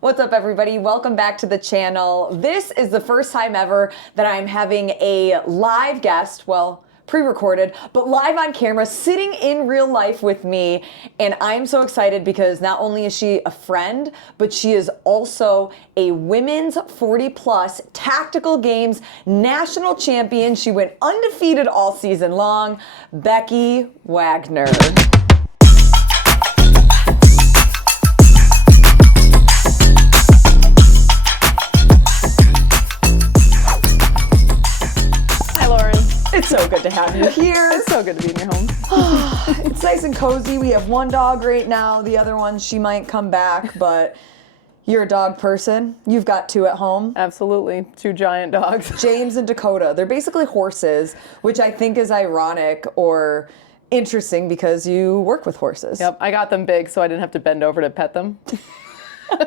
What's up, everybody? Welcome back to the channel. This is the first time ever that I'm having a live guest, well, pre-recorded, but live on camera, sitting in real life with me. And I'm so excited because not only is she a friend, but she is also a women's 40 plus tactical games national champion. She went undefeated all season long, Becky Wagner. It's so good to have you here. It's so good to be in your home. It's nice and cozy. We have one dog right now. The other one, she might come back, but you're a dog person. You've got two at home. Absolutely. Two giant dogs. James and Dakota. They're basically horses, which I think is ironic or interesting because you work with horses. Yep. I got them big so I didn't have to bend over to pet them. It's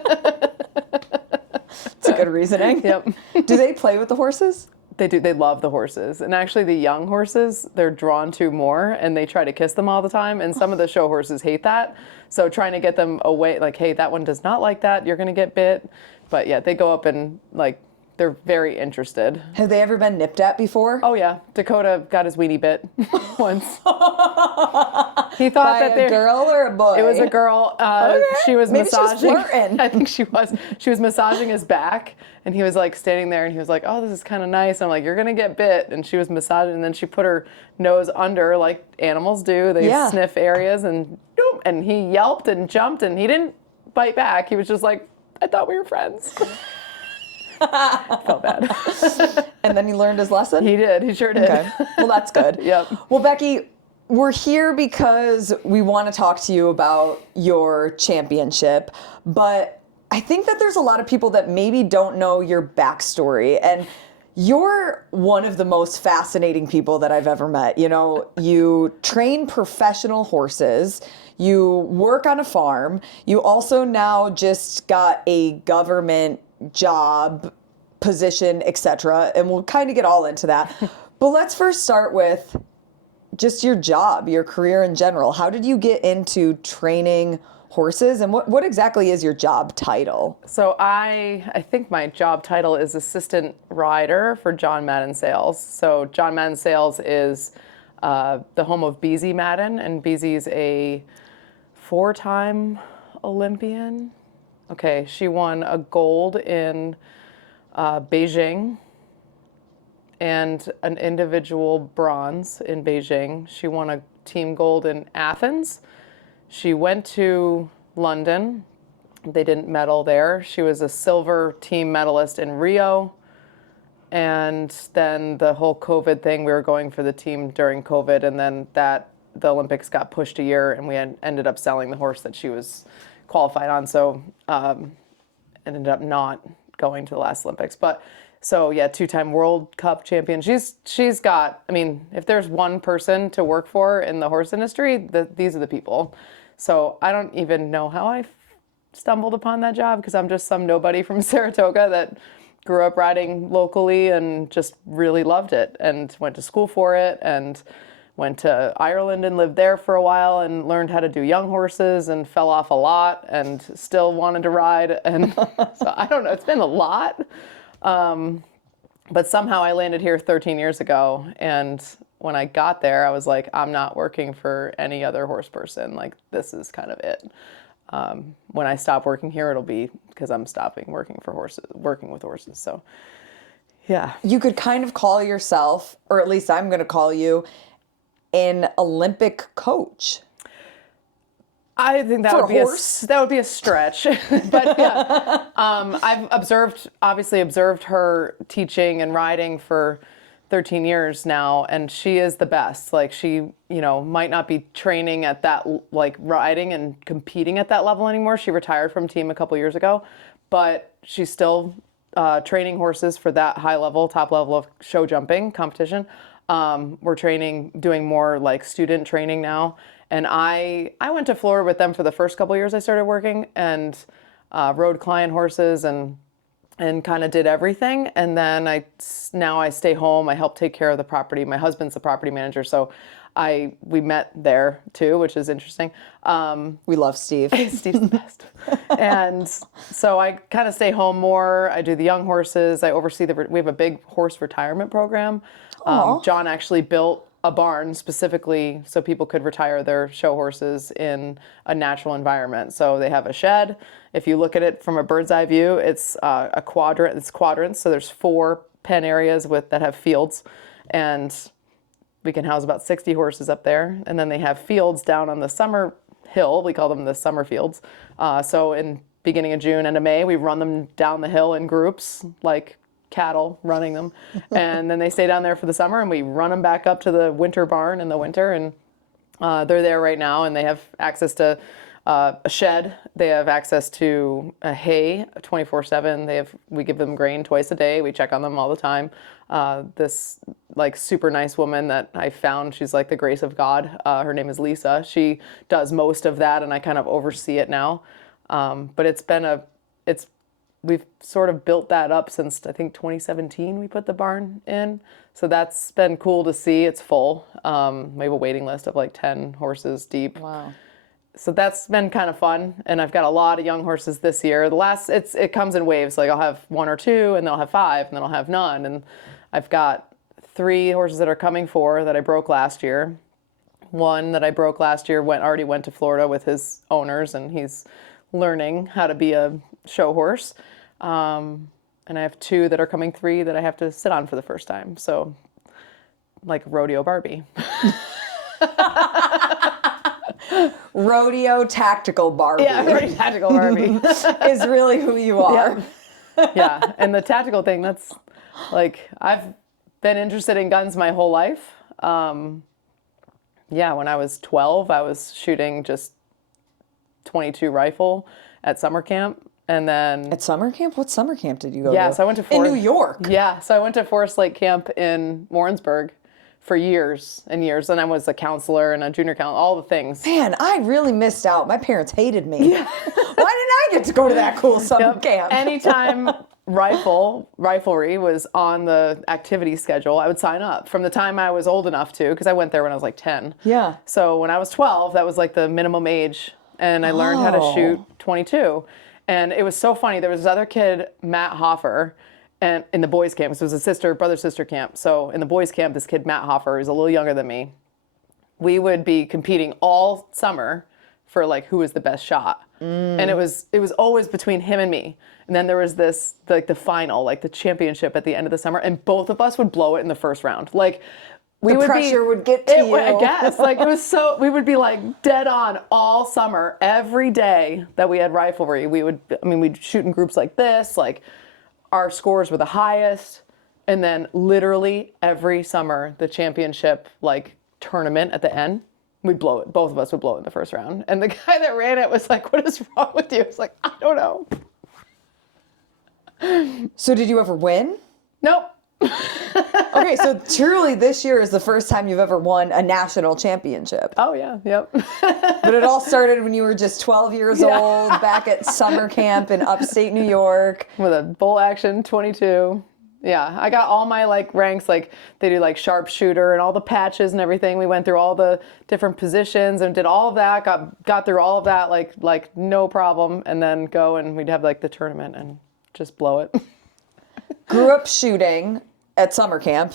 a good reasoning. Yep. Do they play with the horses? They do. They love the horses. And actually the young horses, they're drawn to more and they try to kiss them all the time. And some of the show horses hate that. So trying to get them away, like, hey, that one does not like that. You're going to get bit. But yeah, they go up and like, they're very interested. Have they ever been nipped at before? Oh yeah. Dakota got his weenie bit once. He thought By that a girl or a boy? It was a girl. Okay. She was Maybe massaging. She was flirting. I think she was. She was massaging his back, and he was like standing there, and he was like, "Oh, this is kind of nice." And I'm like, "You're gonna get bit." And she was massaging, and then she put her nose under, like animals do. They sniff areas, and boom, and he yelped and jumped, and he didn't bite back. He was just like, "I thought we were friends." Felt bad. And then he learned his lesson? He did. He sure did. Okay. Well, that's good. Yep. Well, Becky, we're here because we want to talk to you about your championship, but I think that there's a lot of people that maybe don't know your backstory, and you're one of the most fascinating people that I've ever met. You know, you train professional horses, you work on a farm, you also now just got a government job, position, etc., and we'll kind of get all into that. But let's first start with just your job, your career in general. How did you get into training horses, and what exactly is your job title? So I think my job title is assistant rider for John Madden Sales. So John Madden Sales is the home of Beezy Madden, and Beezy's a 4-time Olympian. Okay, she won a gold in Beijing and an individual bronze in Beijing. She won a team gold in Athens. She went to London. They didn't medal there. She was a silver team medalist in Rio. And then the whole COVID thing, we were going for the team during COVID, and then the Olympics got pushed a year, and we ended up selling the horse that she was qualified on, so ended up not going to the last Olympics. But so yeah, 2-time World Cup champion. She's got, I mean, if there's one person to work for in the horse industry, these are the people. So I don't even know how I stumbled upon that job, because I'm just some nobody from Saratoga that grew up riding locally and just really loved it and went to school for it, and went to Ireland and lived there for a while and learned how to do young horses and fell off a lot and still wanted to ride. And so I don't know, it's been a lot. But somehow I landed here 13 years ago. And when I got there, I was like, I'm not working for any other horse person. Like, this is kind of it. When I stop working here, it'll be because I'm stopping working with horses. So yeah. You could kind of call yourself, or at least I'm going to call you, an Olympic coach. I think that would be a stretch, but yeah, I've obviously observed her teaching and riding for 13 years now, and she is the best. Like, she, might not be training at that, like, riding and competing at that level anymore. She retired from team a couple years ago, but she's still training horses for that high level, top level of show jumping competition. We're doing more like student training now. And I went to Florida with them for the first couple years I started working, and rode client horses and kind of did everything. And then now I stay home. I help take care of the property. My husband's the property manager. So we met there too, which is interesting. We love Steve. Steve's the best. And so I kind of stay home more. I do the young horses. I oversee we have a big horse retirement program. John actually built a barn specifically so people could retire their show horses in a natural environment. So they have a shed. If you look at it from a bird's eye view, it's a quadrant. It's quadrants. So there's 4 pen areas that have fields, and we can house about 60 horses up there. And then they have fields down on the summer hill. We call them the summer fields. So in beginning of June, end of May, we run them down the hill in groups, like cattle running them. And then they stay down there for the summer, and we run them back up to the winter barn in the winter. And they're there right now, and they have access to a shed. They have access to hay 24/7. We give them grain twice a day. We check on them all the time. This like super nice woman that I found, she's like the grace of God. Her name is Lisa. She does most of that, and I kind of oversee it now. But we've sort of built that up since I think 2017 we put the barn in. So that's been cool to see. It's full. We have a waiting list of like 10 horses deep. Wow. So that's been kind of fun. And I've got a lot of young horses this year. It comes in waves. Like I'll have 1 or 2, and then I'll have 5, and then I'll have none. And I've got 3 horses that are coming 4 that I broke last year. 1 that I broke last year already went to Florida with his owners, and he's learning how to be a show horse. And I have 2 that are coming 3 that I have to sit on for the first time. So like rodeo Barbie. Rodeo tactical Barbie. Yeah, rodeo tactical Barbie. is really who you are. Yeah. And the tactical thing, that's like, I've been interested in guns my whole life. When I was 12, I was shooting just .22 rifle at summer camp. And then At summer camp? What summer camp did you go to? Yeah, so I went to in New York. Yeah, so I went to Forest Lake Camp in Warrensburg for years and years, and I was a counselor and a junior counselor, all the things. Man, I really missed out. My parents hated me. Yeah. Why didn't I get to go to that cool summer camp? Anytime riflery was on the activity schedule, I would sign up from the time I was old enough to, because I went there when I was like 10. Yeah. So when I was 12, that was like the minimum age, and I learned how to shoot .22. And it was so funny. There was this other kid, Matt Hoffer, and in the boys' camp. So it was a brother-sister camp. So in the boys' camp, this kid, Matt Hoffer, who's a little younger than me, we would be competing all summer for like who was the best shot. And it was always between him and me. And then there was this, like the final, like the championship at the end of the summer, and both of us would blow it in the first round. Like the pressure would get to you. I guess. Like it was we would be like dead on all summer. Every day that we had riflery, we'd shoot in groups like this, like our scores were the highest. And then literally every summer, the championship like tournament at the end, we'd blow it. Both of us would blow it in the first round. And the guy that ran it was like, "What is wrong with you?" I was like, "I don't know." So did you ever win? Nope. Okay, so truly this year is the first time you've ever won a national championship. Oh, yeah, yep. But it all started when you were just 12 years old, back at summer camp in upstate New York. With a bull action .22. Yeah, I got all my like ranks, like they do like sharpshooter and all the patches and everything. We went through all the different positions and did all of that, got through all of that like no problem, and then go and we'd have like the tournament and just blow it. Grew up shooting at summer camp.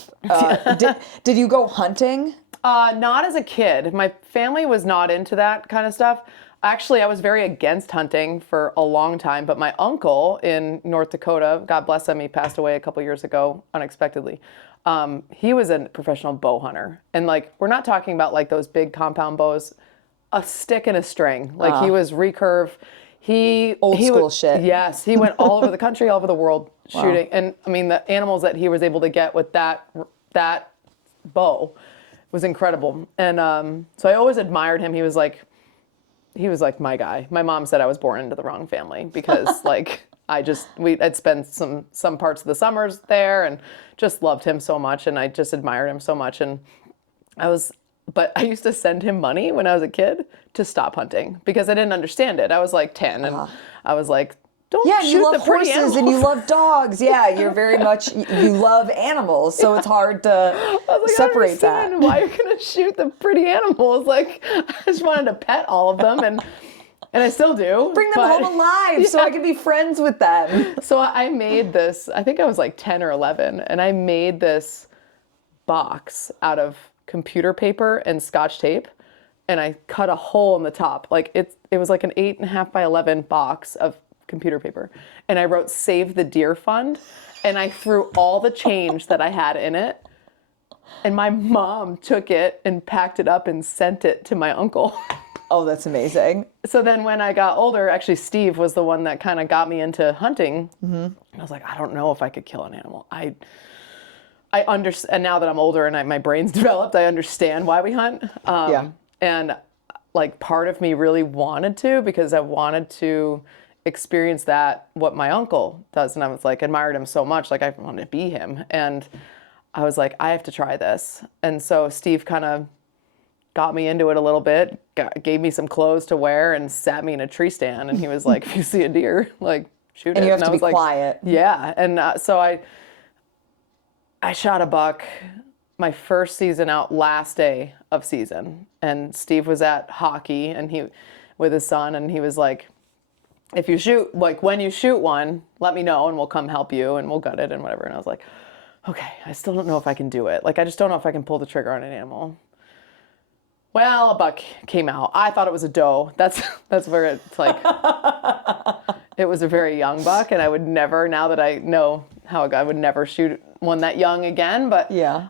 Did you go hunting? Not as a kid. My family was not into that kind of stuff. Actually, I was very against hunting for a long time, but my uncle in North Dakota, God bless him, he passed away a couple years ago unexpectedly. He was a professional bow hunter. And like, we're not talking about like those big compound bows, a stick and a string. Like he was recurve. Old school shit. Yes, he went all over the country, all over the world shooting. And I mean, the animals that he was able to get with that bow was incredible. And so I always admired him. He was like my guy. My mom said I was born into the wrong family because like I'd spent some parts of the summers there and just loved him so much, and I just admired him so much. And but I used to send him money when I was a kid to stop hunting because I didn't understand it. I was like 10 and I was like, don't Yeah, shoot you love the pretty horses and you animals." love dogs. Yeah, you're very much, you love animals, so it's hard to I was like, separate I that. understand why you're gonna shoot the pretty animals. Like, I just wanted to pet all of them, and I still do. Bring them but- home alive so I can be friends with them. So I made this, I think I was like 10 or 11, and I made this box out of computer paper and Scotch tape, and I cut a hole in the top. Like it was like an 8.5 by 11 box of computer paper. And I wrote "Save the Deer Fund," and I threw all the change that I had in it. And my mom took it and packed it up and sent it to my uncle. Oh, that's amazing. So then when I got older, actually Steve was the one that kind of got me into hunting. And I was like, I don't know if I could kill an animal. I understand, and now that I'm older and my brain's developed, I understand why we hunt. Yeah. And like part of me really wanted to, because I wanted to experience that, what my uncle does. And I was like, admired him so much, like I wanted to be him. And I was like, I have to try this. And so Steve kind of got me into it a little bit, gave me some clothes to wear and sat me in a tree stand. And he was like, if you see a deer, like shoot it. And you have I to be was like, quiet. Yeah. And so I shot a buck my first season out, last day of season. And Steve was at hockey and he with his son, and he was like, if you shoot, like when you shoot one, let me know and we'll come help you and we'll gut it and whatever. And I was like, okay, I still don't know if I can do it. Like, I just don't know if I can pull the trigger on an animal. Well, a buck came out. I thought it was a doe. That's where it's like, it was a very young buck, and I would never, now that I know how I would never shoot one that young again. But Yeah.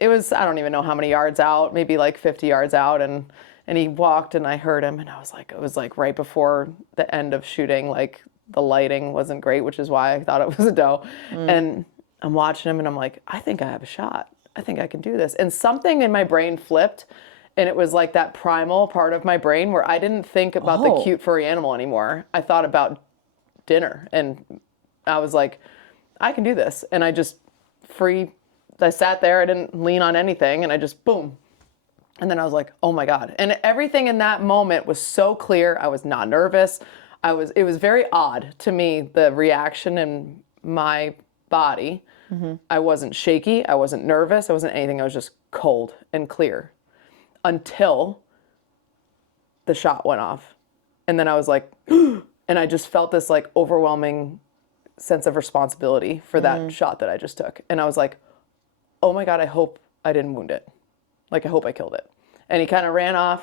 it was, I don't even know how many yards out, maybe like 50 yards out, and he walked and I heard him, and I was like, it was like right before the end of shooting, like the lighting wasn't great, which is why I thought it was a doe. And I'm watching him and I'm like, I think I have a shot. I think I can do this. And something in my brain flipped, and it was like that primal part of my brain where I didn't think about the cute furry animal anymore. I thought about dinner, and I was like, I can do this. And I just I sat there, I didn't lean on anything, and I just boom. And then I was like, oh my God. And everything in that moment was so clear. I was not nervous. It was very odd to me, the reaction in my body. I wasn't shaky. I wasn't nervous. I wasn't anything. I was just cold and clear until the shot went off. And then I was like, and I just felt this like overwhelming sense of responsibility for that shot that I just took. And I was like, oh my God, I hope I didn't wound it. Like, I hope I killed it. And he kind of ran off,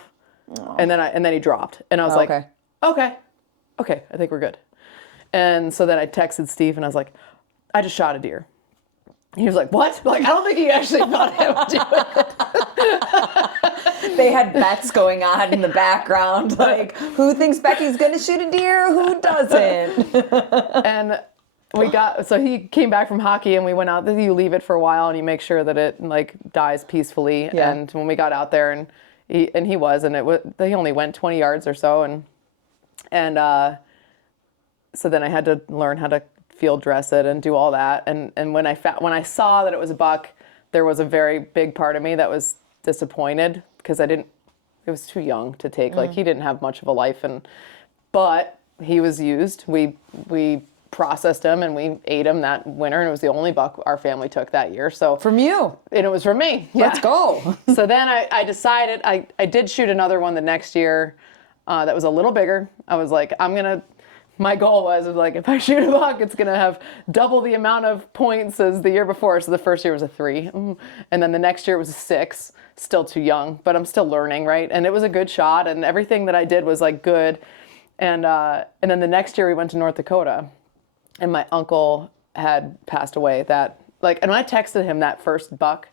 and then he dropped. And I was like, okay, I think we're good. And so then I texted Steve, and I was like, I just shot a deer. He was like, what? Like, I don't think he actually thought I would do it. They had bets going on in the background, like, who thinks Becky's gonna shoot a deer, who doesn't? And so he came back from hockey, and we went out. You leave it for a while, and you make sure that it like dies peacefully. Yeah. And when we got out there, and he they only went 20 yards or so, and so then I had to learn how to field dress it and do all that. And when I saw that it was a buck, there was a very big part of me that was disappointed, because it was too young to take. Like, he didn't have much of a life, but he was used. We processed him and we ate him that winter, and it was the only buck our family took that year. So From you. and it was from me. Let's go. So then I decided, I did shoot another one the next year that was a little bigger. I was like, my goal was like, if I shoot a buck, it's going to have double the amount of points as the year before. So the first year was a 3. And then the next year was a 6. Still too young, but I'm still learning, right? And it was a good shot, and everything that I did was like good. And then the next year we went to North Dakota, and my uncle had passed away and when I texted him that first buck,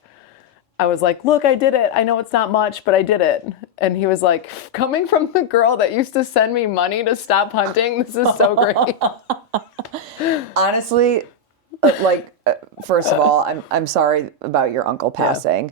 I was like, look, I did it. I know it's not much, but I did it. And he was like, coming from the girl that used to send me money to stop hunting, this is so great. Honestly, first of all, I'm sorry about your uncle passing.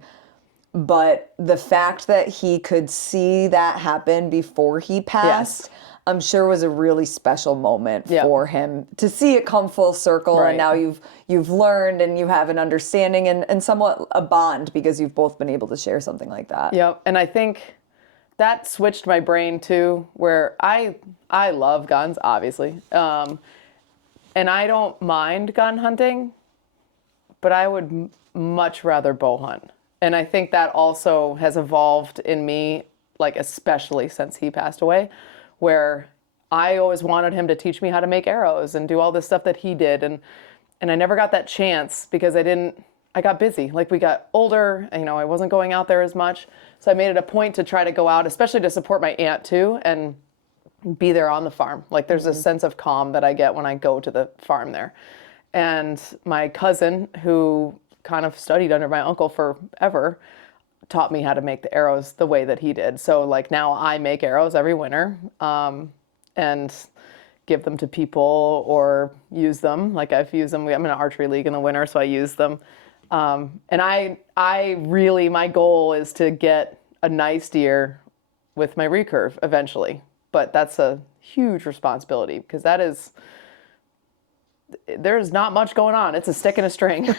But the fact that he could see that happen before he passed, I'm sure was a really special moment for him to see it come full circle. Right. And now you've learned, and you have an understanding and somewhat a bond, because you've both been able to share something like that. Yep. And I think that switched my brain too, where I love guns, obviously. And I don't mind gun hunting, but I would much rather bow hunt. And I think that also has evolved in me, like especially since he passed away, where I always wanted him to teach me how to make arrows and do all this stuff that he did. And I never got that chance because I got busy. Like we got older, you know, I wasn't going out there as much. So I made it a point to try to go out, especially to support my aunt too, and be there on the farm. Like there's a sense of calm that I get when I go to the farm there. And my cousin, who kind of studied under my uncle forever, taught me how to make the arrows the way that he did. So like now I make arrows every winter and give them to people or use them. Like I've used them. I'm in an archery league in the winter, so I use them. And I really, my goal is to get a nice deer with my recurve eventually. But that's a huge responsibility because there's not much going on. It's a stick and a string.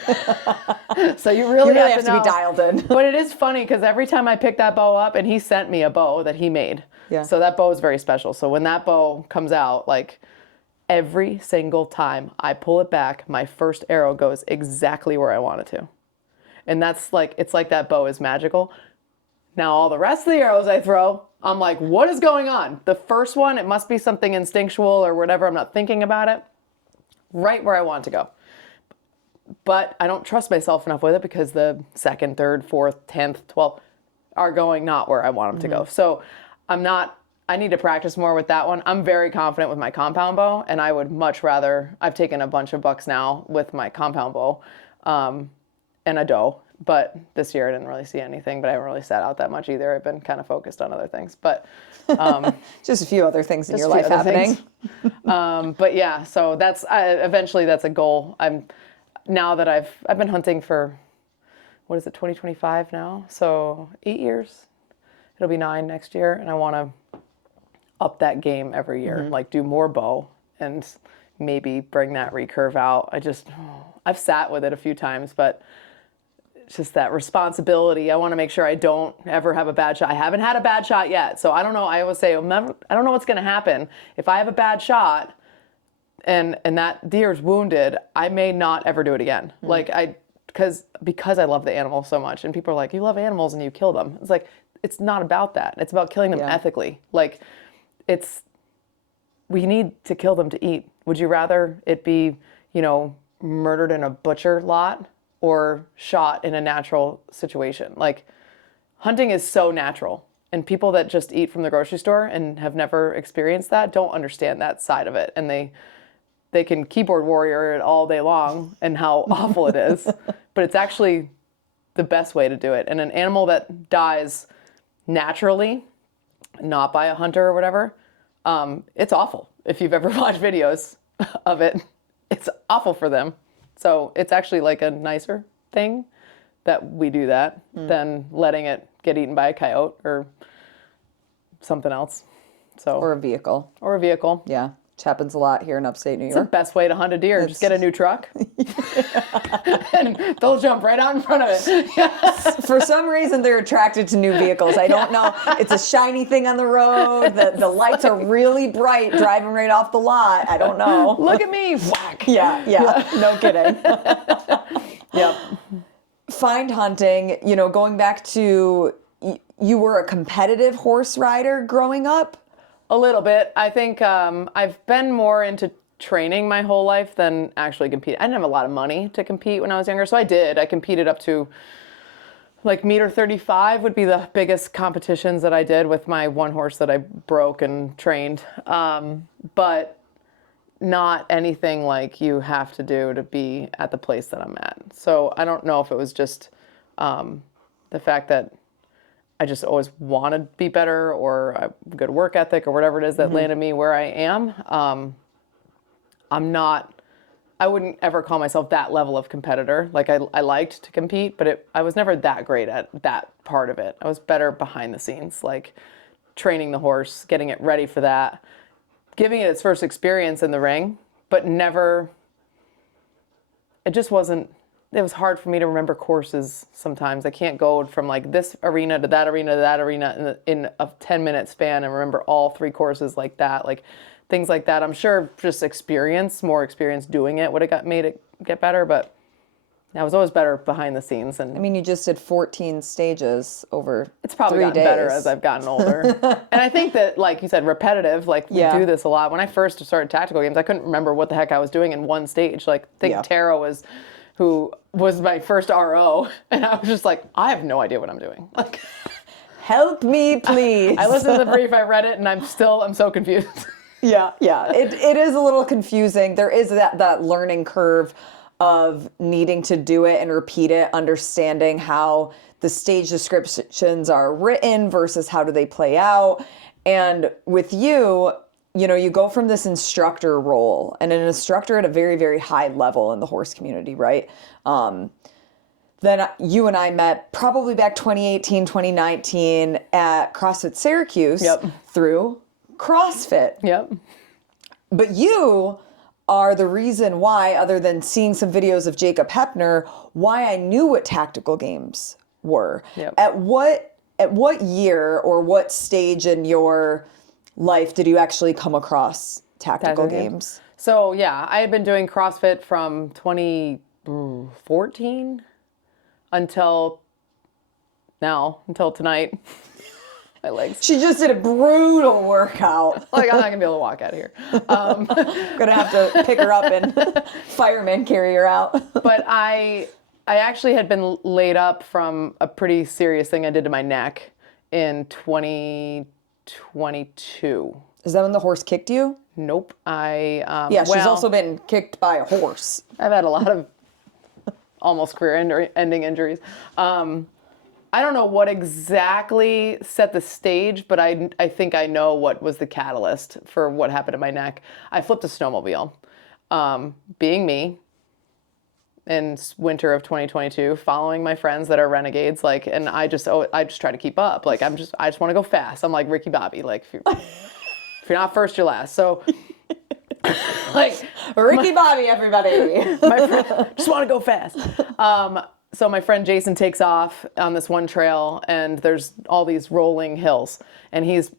So you really have to be dialed in. But it is funny because every time I pick that bow up, and he sent me a bow that he made. Yeah. So that bow is very special. So when that bow comes out, like every single time I pull it back, my first arrow goes exactly where I want it to. And that's like, it's like that bow is magical. Now all the rest of the arrows I throw, I'm like, what is going on? The first one, it must be something instinctual or whatever. I'm not thinking about it. Right where I want to go. But I don't trust myself enough with it because the second, third, fourth, 10th, 12th are going not where I want them to go. So I need to practice more with that one. I'm very confident with my compound bow, and I would much rather, I've taken a bunch of bucks now with my compound bow and a doe. But this year I didn't really see anything, but I haven't really sat out that much either. I've been kind of focused on other things, but just a few other things in your life happening. But yeah, so eventually that's a goal. Now that I've been hunting for, what is it, 2025 now? So 8 years. It'll be 9 next year, and I want to up that game every year, like do more bow and maybe bring that recurve out. I've sat with it a few times, but it's just that responsibility. I want to make sure I don't ever have a bad shot. I haven't had a bad shot yet. So I don't know. I always say, I don't know what's going to happen. If I have a bad shot and that deer is wounded, I may not ever do it again. Because I love the animal so much. And people are like, you love animals and you kill them. It's like, it's not about that. It's about killing them ethically. Like we need to kill them to eat. Would you rather it be, murdered in a butcher lot or shot in a natural situation? Like hunting is so natural, and people that just eat from the grocery store and have never experienced that don't understand that side of it. And they can keyboard warrior it all day long and how awful it is, but it's actually the best way to do it. And an animal that dies naturally, not by a hunter or whatever, it's awful. If you've ever watched videos of it, it's awful for them. So it's actually like a nicer thing that we do that than letting it get eaten by a coyote or something else. So Or a vehicle. Yeah. Which happens a lot here in upstate New York. It's the best way to hunt a deer. Just get a new truck and they'll jump right out in front of it. For some reason, they're attracted to new vehicles. I don't know. It's a shiny thing on the road. The lights are really bright driving right off the lot. I don't know. Look at me. Whack. Yeah. No kidding. Yep. Find hunting, going back to, you were a competitive horse rider growing up? A little bit. I think I've been more into training my whole life than actually competing. I didn't have a lot of money to compete when I was younger, so I competed up to like meter 35 would be the biggest competitions that I did with my one horse that I broke and trained. But not anything like you have to do to be at the place that I'm at. So I don't know if it was just the fact that I just always want to be better or a good work ethic or whatever it is that landed me where I am. I wouldn't ever call myself that level of competitor. Like I liked to compete, but I was never that great at that part of it. I was better behind the scenes, like training the horse, getting it ready for that, giving it its first experience in the ring, but never, it just wasn't it was hard for me to remember courses sometimes. I can't go from like this arena to that arena to that arena in a 10-minute span and remember all 3 courses like that, like things like that. I'm sure just more experience doing it would have made it get better, but I was always better behind the scenes. And I mean, you just did 14 stages over it's probably 3 gotten days. better as I've gotten older. And I think that, like you said, repetitive, like we do this a lot. When I first started tactical games, I couldn't remember what the heck I was doing in one stage. Like, I think Tara who was my first RO, and I was just like, I have no idea what I'm doing. Like, help me, please. I listened to the brief, I read it, and I'm so confused. Yeah. It is a little confusing. There is that learning curve of needing to do it and repeat it, understanding how the stage descriptions are written versus how do they play out. And with you, you go from this instructor role, and an instructor at a very, very high level in the horse community, right? Then you and I met probably back 2018, 2019 at CrossFit Syracuse through CrossFit. Yep. But you are the reason why, other than seeing some videos of Jacob Hepner, why I knew what tactical games were. Yep. At what year or what stage in your life did you actually come across tactical games? So yeah, I had been doing CrossFit from 2014 until tonight. My legs. She just did a brutal workout. Like, I'm not gonna be able to walk out of here. Gonna have to pick her up and fireman carry her out. But I actually had been laid up from a pretty serious thing I did to my neck in 2022. Is that when the horse kicked you? Nope. She's also been kicked by a horse. I've had a lot of almost career-ending injuries. I don't know what exactly set the stage, but I think I know what was the catalyst for what happened to my neck. I flipped a snowmobile, being me, in winter of 2022, following my friends that are renegades, and I just try to keep up. Like, I just want to go fast. I'm like Ricky Bobby. Like, if you're not first, you're last. So, like Ricky Bobby, everybody. My friend, just want to go fast. So my friend Jason takes off on this one trail, and there's all these rolling hills, and he's,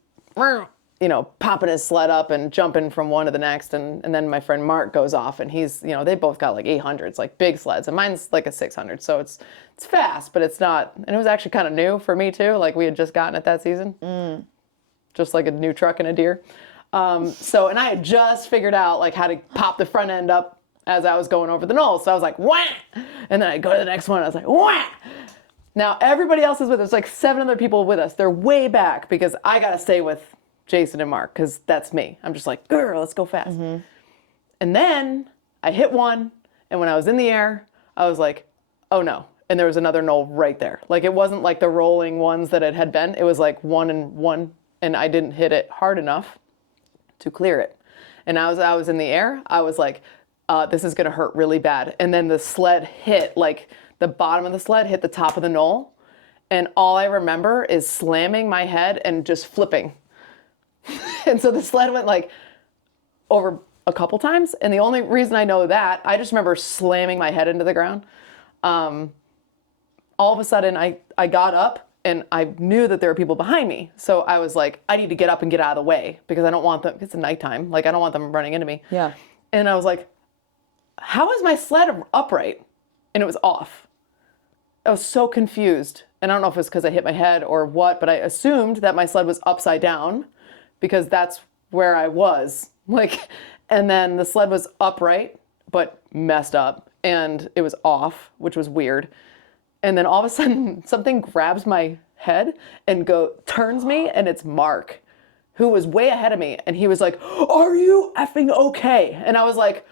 popping his sled up and jumping from one to the next, and then my friend Mark goes off, and he's, they both got like 800s, like big sleds, and mine's like a 600, so it's fast, but it's not, and it was actually kind of new for me too, like we had just gotten it that season, just like a new truck and a deer. And I had just figured out like how to pop the front end up as I was going over the knoll. So I was like, wah! And then I go to the next one, and I was like, wah! Now everybody else is with us, like 7 other people with us. They're way back because I got to stay with Jason and Mark because that's me. I'm just like, girl, let's go fast. Mm-hmm. And then I hit one, and when I was in the air, I was like, oh no. And there was another knoll right there. Like, it wasn't like the rolling ones that it had been. It was like one and one, and I didn't hit it hard enough to clear it. And as I was in the air, I was like, this is going to hurt really bad. And then the sled hit, like the bottom of the sled hit the top of the knoll. And all I remember is slamming my head and just flipping. And so the sled went like over a couple times. And the only reason I know that, I just remember slamming my head into the ground. All of a sudden I got up, and I knew that there were people behind me. So I was like, I need to get up and get out of the way because I don't want them, it's nighttime. Like, I don't want them running into me. Yeah. And I was like, how is my sled upright? And it was off. I was so confused. And I don't know if it was because I hit my head or what, but I assumed that my sled was upside down because that's where I was. Like, and then the sled was upright, but messed up. And it was off, which was weird. And then all of a sudden, something grabs my head and turns me, and it's Mark, who was way ahead of me. And he was like, are you effing okay? And I was like,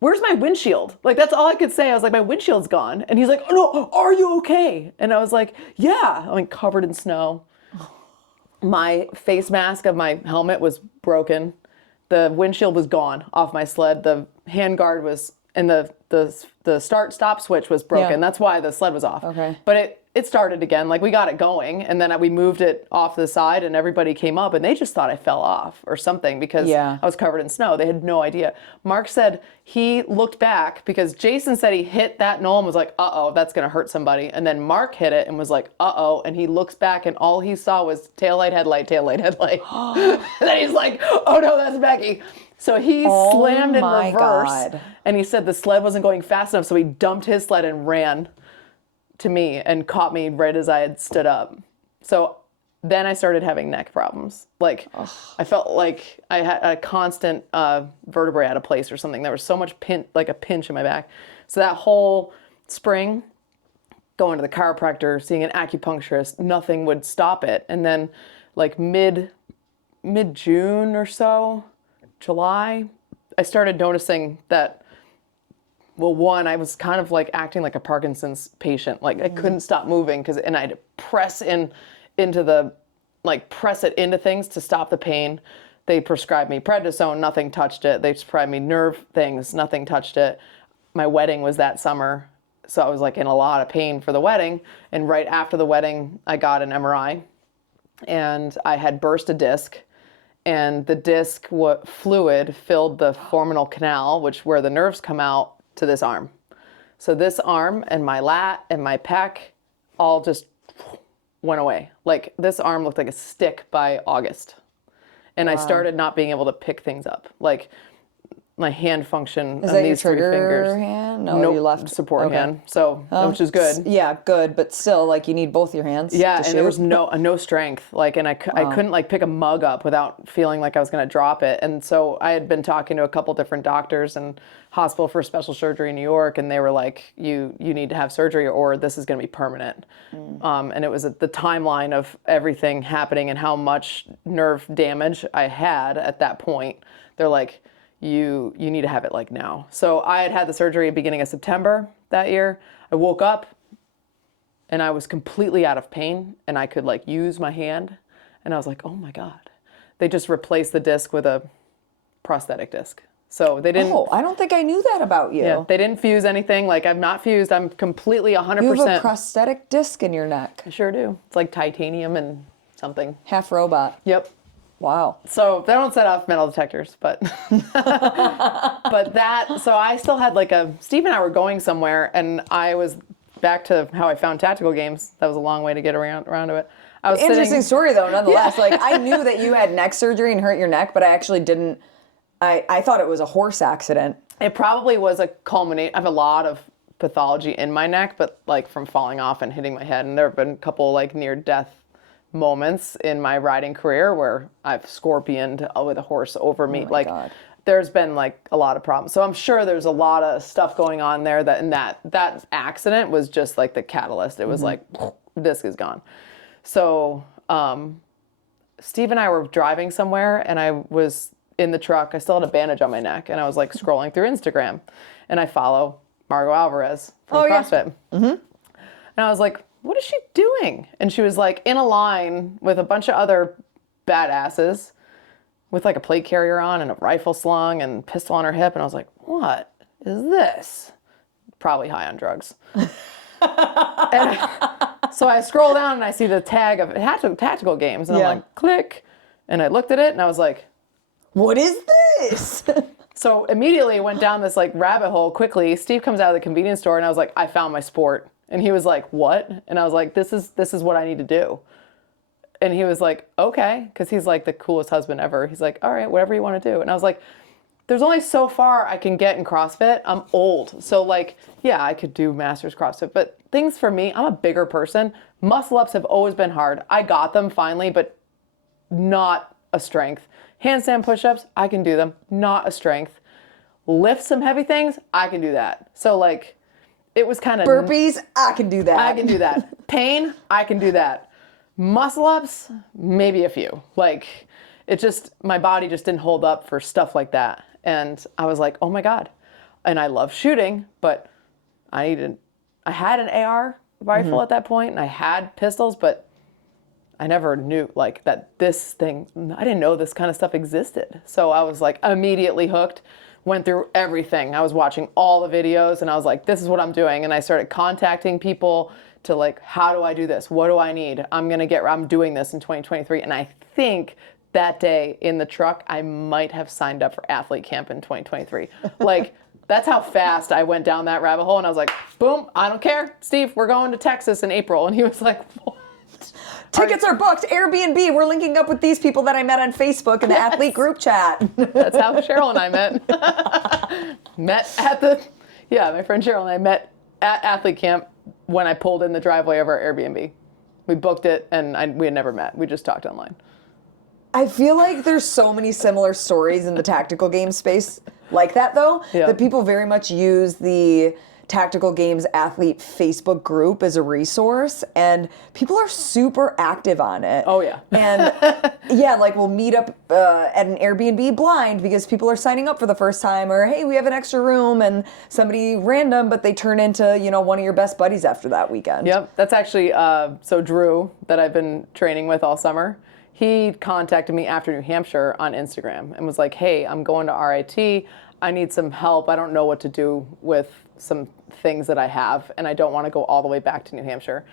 where's my windshield? Like, that's all I could say. I was like, my windshield's gone. And he's like, oh, no, are you okay? And I was like, yeah. I'm like covered in snow. My face mask of my helmet was broken. The windshield was gone off my sled. The handguard was, and the start-stop switch was broken. Yeah. That's why the sled was off. Okay. But it started again. Like we got it going, and then we moved it off the side, and everybody came up, and they just thought I fell off or something because I was covered in snow. They had no idea. Mark said he looked back because Jason said he hit that knoll and was like, uh-oh, that's going to hurt somebody. And then Mark hit it and was like, uh-oh. And he looks back, and all he saw was taillight, headlight, taillight, headlight. And then he's like, oh no, that's Becky. So he slammed in reverse, and he said the sled wasn't going fast enough, so he dumped his sled and ran to me and caught me right as I had stood up. So then I started having neck problems. Like I felt like I had a constant vertebrae out of place or something. There was so much like a pinch in my back. So that whole spring, going to the chiropractor, seeing an acupuncturist, nothing would stop it. And then like mid-June or so, July, I started noticing that, well, one, I was kind of like acting like a Parkinson's patient. Like I couldn't stop moving and I had to press it into things to stop the pain. They prescribed me prednisone, nothing touched it. They prescribed me nerve things, nothing touched it. My wedding was that summer, so I was like in a lot of pain for the wedding. And right after the wedding, I got an MRI, and I had burst a disc. And the disc fluid filled the foraminal canal, where the nerves come out, to this arm. So this arm and my lat and my pec all just went away. Like this arm looked like a stick by August. And I started not being able to pick things up. Like my hand function Is on that these your 3 trigger fingers. hand? No, Nope, you left support hand. So, which is good. Yeah, good, but still, like you need both your hands. Yeah, to and shoot. there was no strength. Like, and I couldn't like pick a mug up without feeling like I was going to drop it. And so I had been talking to a couple different doctors and hospital for special surgery in New York, and they were like, you need to have surgery or this is going to be permanent. And it was the timeline of everything happening and how much nerve damage I had at that point. They're like, you need to have it like now. So I had the surgery at the beginning of September that year. I woke up and I was completely out of pain and I could like use my hand. And I was like, oh my God. They just replaced the disc with a prosthetic disc. So they didn't. Oh, I don't think I knew that about you. Yeah, they didn't fuse anything. Like I'm not fused. I'm completely 100%. You have a prosthetic disc in your neck. I sure do. It's like titanium and something. Half robot. Yep. Wow. So they don't set off metal detectors, but so I still had Steve and I were going somewhere, and I was back to how I found tactical games. That was a long way to get around to it. I was Interesting story though, nonetheless. Yeah. Like I knew that you had neck surgery and hurt your neck, but I actually didn't. I thought it was a horse accident. It probably was a culmination. I have a lot of pathology in my neck, but like from falling off and hitting my head, and there have been a couple like near-death moments in my riding career where I've scorpioned with a horse over me. God. There's been like a lot of problems. So I'm sure there's a lot of stuff going on there that accident was just like the catalyst. It was like, disc is gone. So Steve and I were driving somewhere, and I was in the truck. I still had a bandage on my neck, and I was like scrolling through Instagram, and I follow Margot Alvarez from CrossFit. Yeah. And I was like, what is she doing? And she was like in a line with a bunch of other badasses with like a plate carrier on and a rifle slung and pistol on her hip. And I was like, what is this? Probably high on drugs. And so I scroll down and I see the tag of tactical games. And I'm like, click. And I looked at it and I was like, what is this? So immediately went down this like rabbit hole quickly. Steve comes out of the convenience store and I was like, I found my sport. And he was like, what? And I was like, this is what I need to do. And he was like, okay, because he's like the coolest husband ever. He's like, all right, whatever you want to do. And I was like, there's only so far I can get in CrossFit. I'm old. So like, yeah, I could do masters CrossFit, but things for me, I'm a bigger person. Muscle ups have always been hard. I got them finally, but not a strength. Handstand push-ups, I can do them, not a strength. Lift some heavy things, I can do that. So like, it was kind of... Burpees, I can do that. I can do that. Pain, I can do that. Muscle ups, maybe a few. Like, it just, my body just didn't hold up for stuff like that. And I was like, oh my God. And I love shooting, but I had an AR rifle at that point, and I had pistols, but I never knew like that this thing, I didn't know this kind of stuff existed. So I was like immediately hooked. Went through everything. I was watching all the videos and I was like, this is what I'm doing. And I started contacting people to like, how do I do this? What do I need? I'm doing this in 2023. And I think that day in the truck, I might have signed up for athlete camp in 2023. Like, that's how fast I went down that rabbit hole. And I was like, boom, I don't care. Steve, we're going to Texas in April. And he was like, what? Tickets are booked. Airbnb. We're linking up with these people that I met on Facebook in the athlete group chat. That's how Cheryl and I met. My friend Cheryl and I met at athlete camp when I pulled in the driveway of our Airbnb. We booked it, and we had never met. We just talked online. I feel like there's so many similar stories in the tactical game space like that, though, that people very much use the Tactical Games Athlete Facebook group as a resource, and people are super active on it. Oh, yeah. And yeah, like we'll meet up at an Airbnb blind because people are signing up for the first time, or hey, we have an extra room, and somebody random, but they turn into, one of your best buddies after that weekend. Yep. That's actually, so Drew, that I've been training with all summer, he contacted me after New Hampshire on Instagram and was like, hey, I'm going to RIT. I need some help. I don't know what to do with some things that I have, and I don't want to go all the way back to New Hampshire.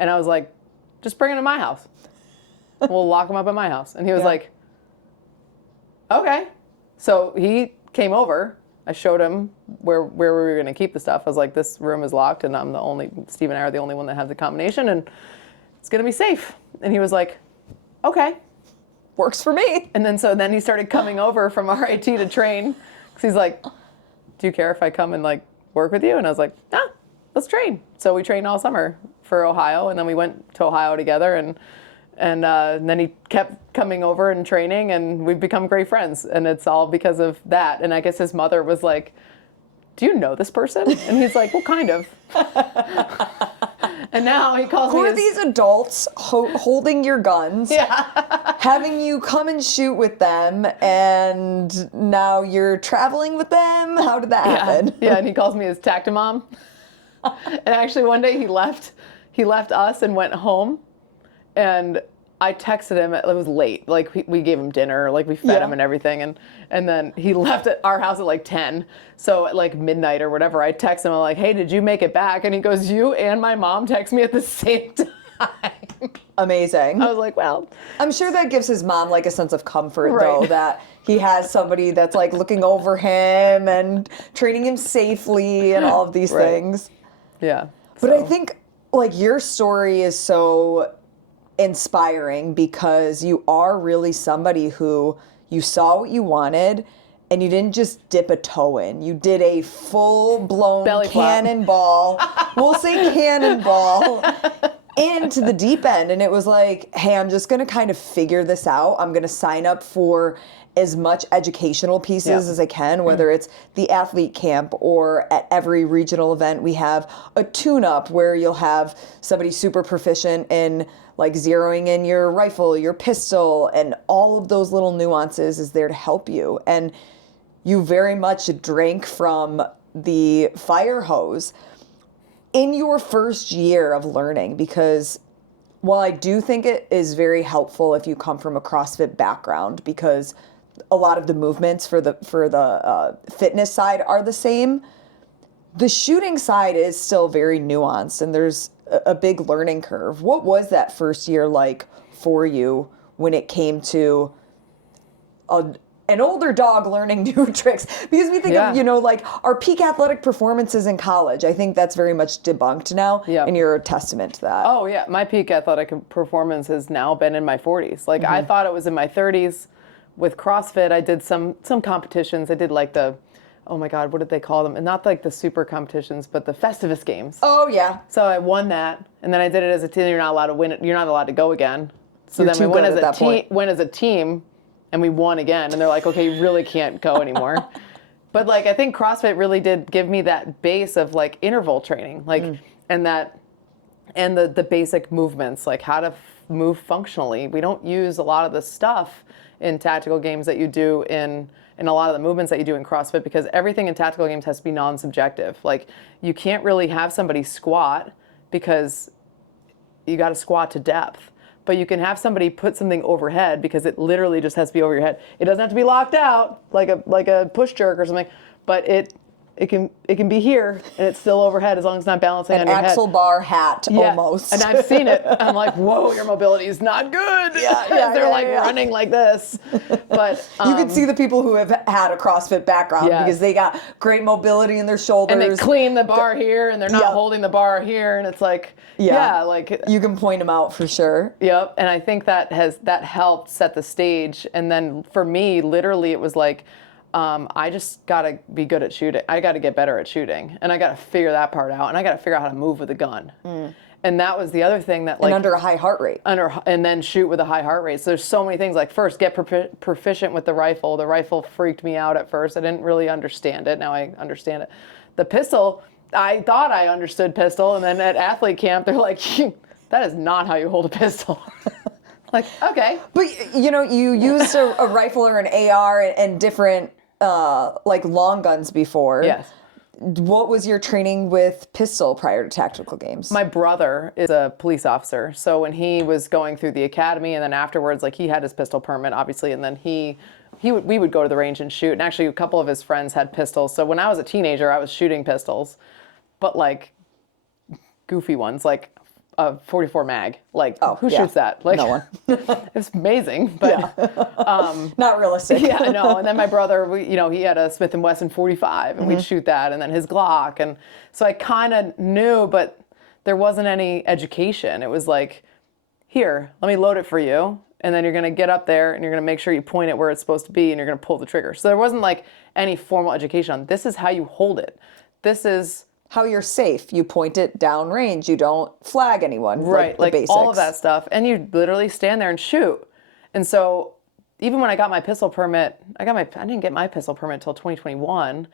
And I was like, just bring him to my house. We'll lock him up at my house. And he was like, okay. So he came over. I showed him where we were going to keep the stuff. I was like, this room is locked, and Steve and I are the only one that have the combination, and it's going to be safe. And he was like, okay. Works for me. And then he started coming over from RIT to train. Because he's like, do you care if I come and like work with you? And I was like, nah, let's train. So we trained all summer for Ohio, and then we went to Ohio together, and then he kept coming over and training, and we've become great friends. And it's all because of that. And I guess his mother was like, do you know this person? And he's like, well, kind of. And now he calls me. Who are these adults holding your guns, having you come and shoot with them, and now you're traveling with them? How did that happen? Yeah, and he calls me his Tactimom. And actually one day he left us and went home, and I texted him, it was late, like we gave him dinner, like we fed him and everything, and then he left at our house at like 10, so at like midnight or whatever, I text him, I'm like, hey, did you make it back? And he goes, you and my mom text me at the same time. Amazing. I was like, well. I'm sure that gives his mom like a sense of comfort, though, that he has somebody that's like looking over him and training him safely and all of these things. Yeah. But I think like your story is so inspiring because you are really somebody who you saw what you wanted and you didn't just dip a toe in. You did a full-blown cannonball. We'll say cannonball into the deep end. And it was like, hey, I'm just going to kind of figure this out. I'm going to sign up for as much educational pieces as I can, whether it's the athlete camp or at every regional event, we have a tune-up where you'll have somebody super proficient in like zeroing in your rifle, your pistol, and all of those little nuances is there to help you. And you very much drank from the fire hose in your first year of learning, because while I do think it is very helpful if you come from a CrossFit background, because a lot of the movements for the fitness side are the same, the shooting side is still very nuanced, and there's a big learning curve. What was that first year like for you when it came to an older dog learning new tricks? Because we think of, like our peak athletic performances in college. I think that's very much debunked now, and you're a testament to that. Oh, yeah. My peak athletic performance has now been in my 40s. Like, I thought it was in my 30s. With CrossFit, I did some competitions. I did like the, oh my God, what did they call them? And not like the super competitions, but the Festivus games. Oh, yeah. So I won that, and then I did it as a team. You're not allowed to win it. You're not allowed to go again. So then we went as a team, and we won again. And they're like, okay, you really can't go anymore. But like, I think CrossFit really did give me that base of like interval training, like, and the basic movements, like how to move functionally. We don't use a lot of the stuff in tactical games that you do in a lot of the movements that you do in CrossFit, because everything in tactical games has to be non-subjective. Like, you can't really have somebody squat because you got to squat to depth. But you can have somebody put something overhead because it literally just has to be over your head. It doesn't have to be locked out like a push jerk or something, but it can be here and it's still overhead as long as it's not balancing on your head. Axle bar hat, almost. And I've seen it. I'm like, whoa, your mobility is not good. They're running like this. But you can see the people who have had a CrossFit background because they got great mobility in their shoulders. And they clean the bar here and they're not holding the bar here. And it's like, like you can point them out for sure. Yep. And I think that helped set the stage. And then for me, literally, it was like, I just got to be good at shooting. I got to get better at shooting. And I got to figure that part out. And I got to figure out how to move with a gun. And that was the other thing that and under a high heart rate. And then shoot with a high heart rate. So there's so many things. Like first, get proficient with the rifle. The rifle freaked me out at first. I didn't really understand it. Now I understand it. The pistol, I thought I understood pistol. And then at athlete camp, they're like, that is not how you hold a pistol. Like, okay. But, you used a rifle or an AR and different, like, long guns before. Yes. What was your training with pistol prior to tactical games? My brother is a police officer. So when he was going through the academy and then afterwards, like, he had his pistol permit, obviously, and then we would go to the range and shoot. And actually, a couple of his friends had pistols. So when I was a teenager, I was shooting pistols, but, like, goofy ones, like a 44 mag. Like, who shoots that? Like, no one. It's amazing, but not realistic. Yeah, no. And then my brother, he had a Smith & Wesson 45, and we'd shoot that, and then his Glock, and so I kind of knew, but there wasn't any education. It was like, here, let me load it for you, and then you're gonna get up there, and you're gonna make sure you point it where it's supposed to be, and you're gonna pull the trigger. So there wasn't like any formal education on this is how you hold it. This is how you're safe. You point it downrange. You don't flag anyone. Right, like the basics. All of that stuff. And you literally stand there and shoot. And so even when I got my pistol permit, I didn't get my pistol permit until 2021.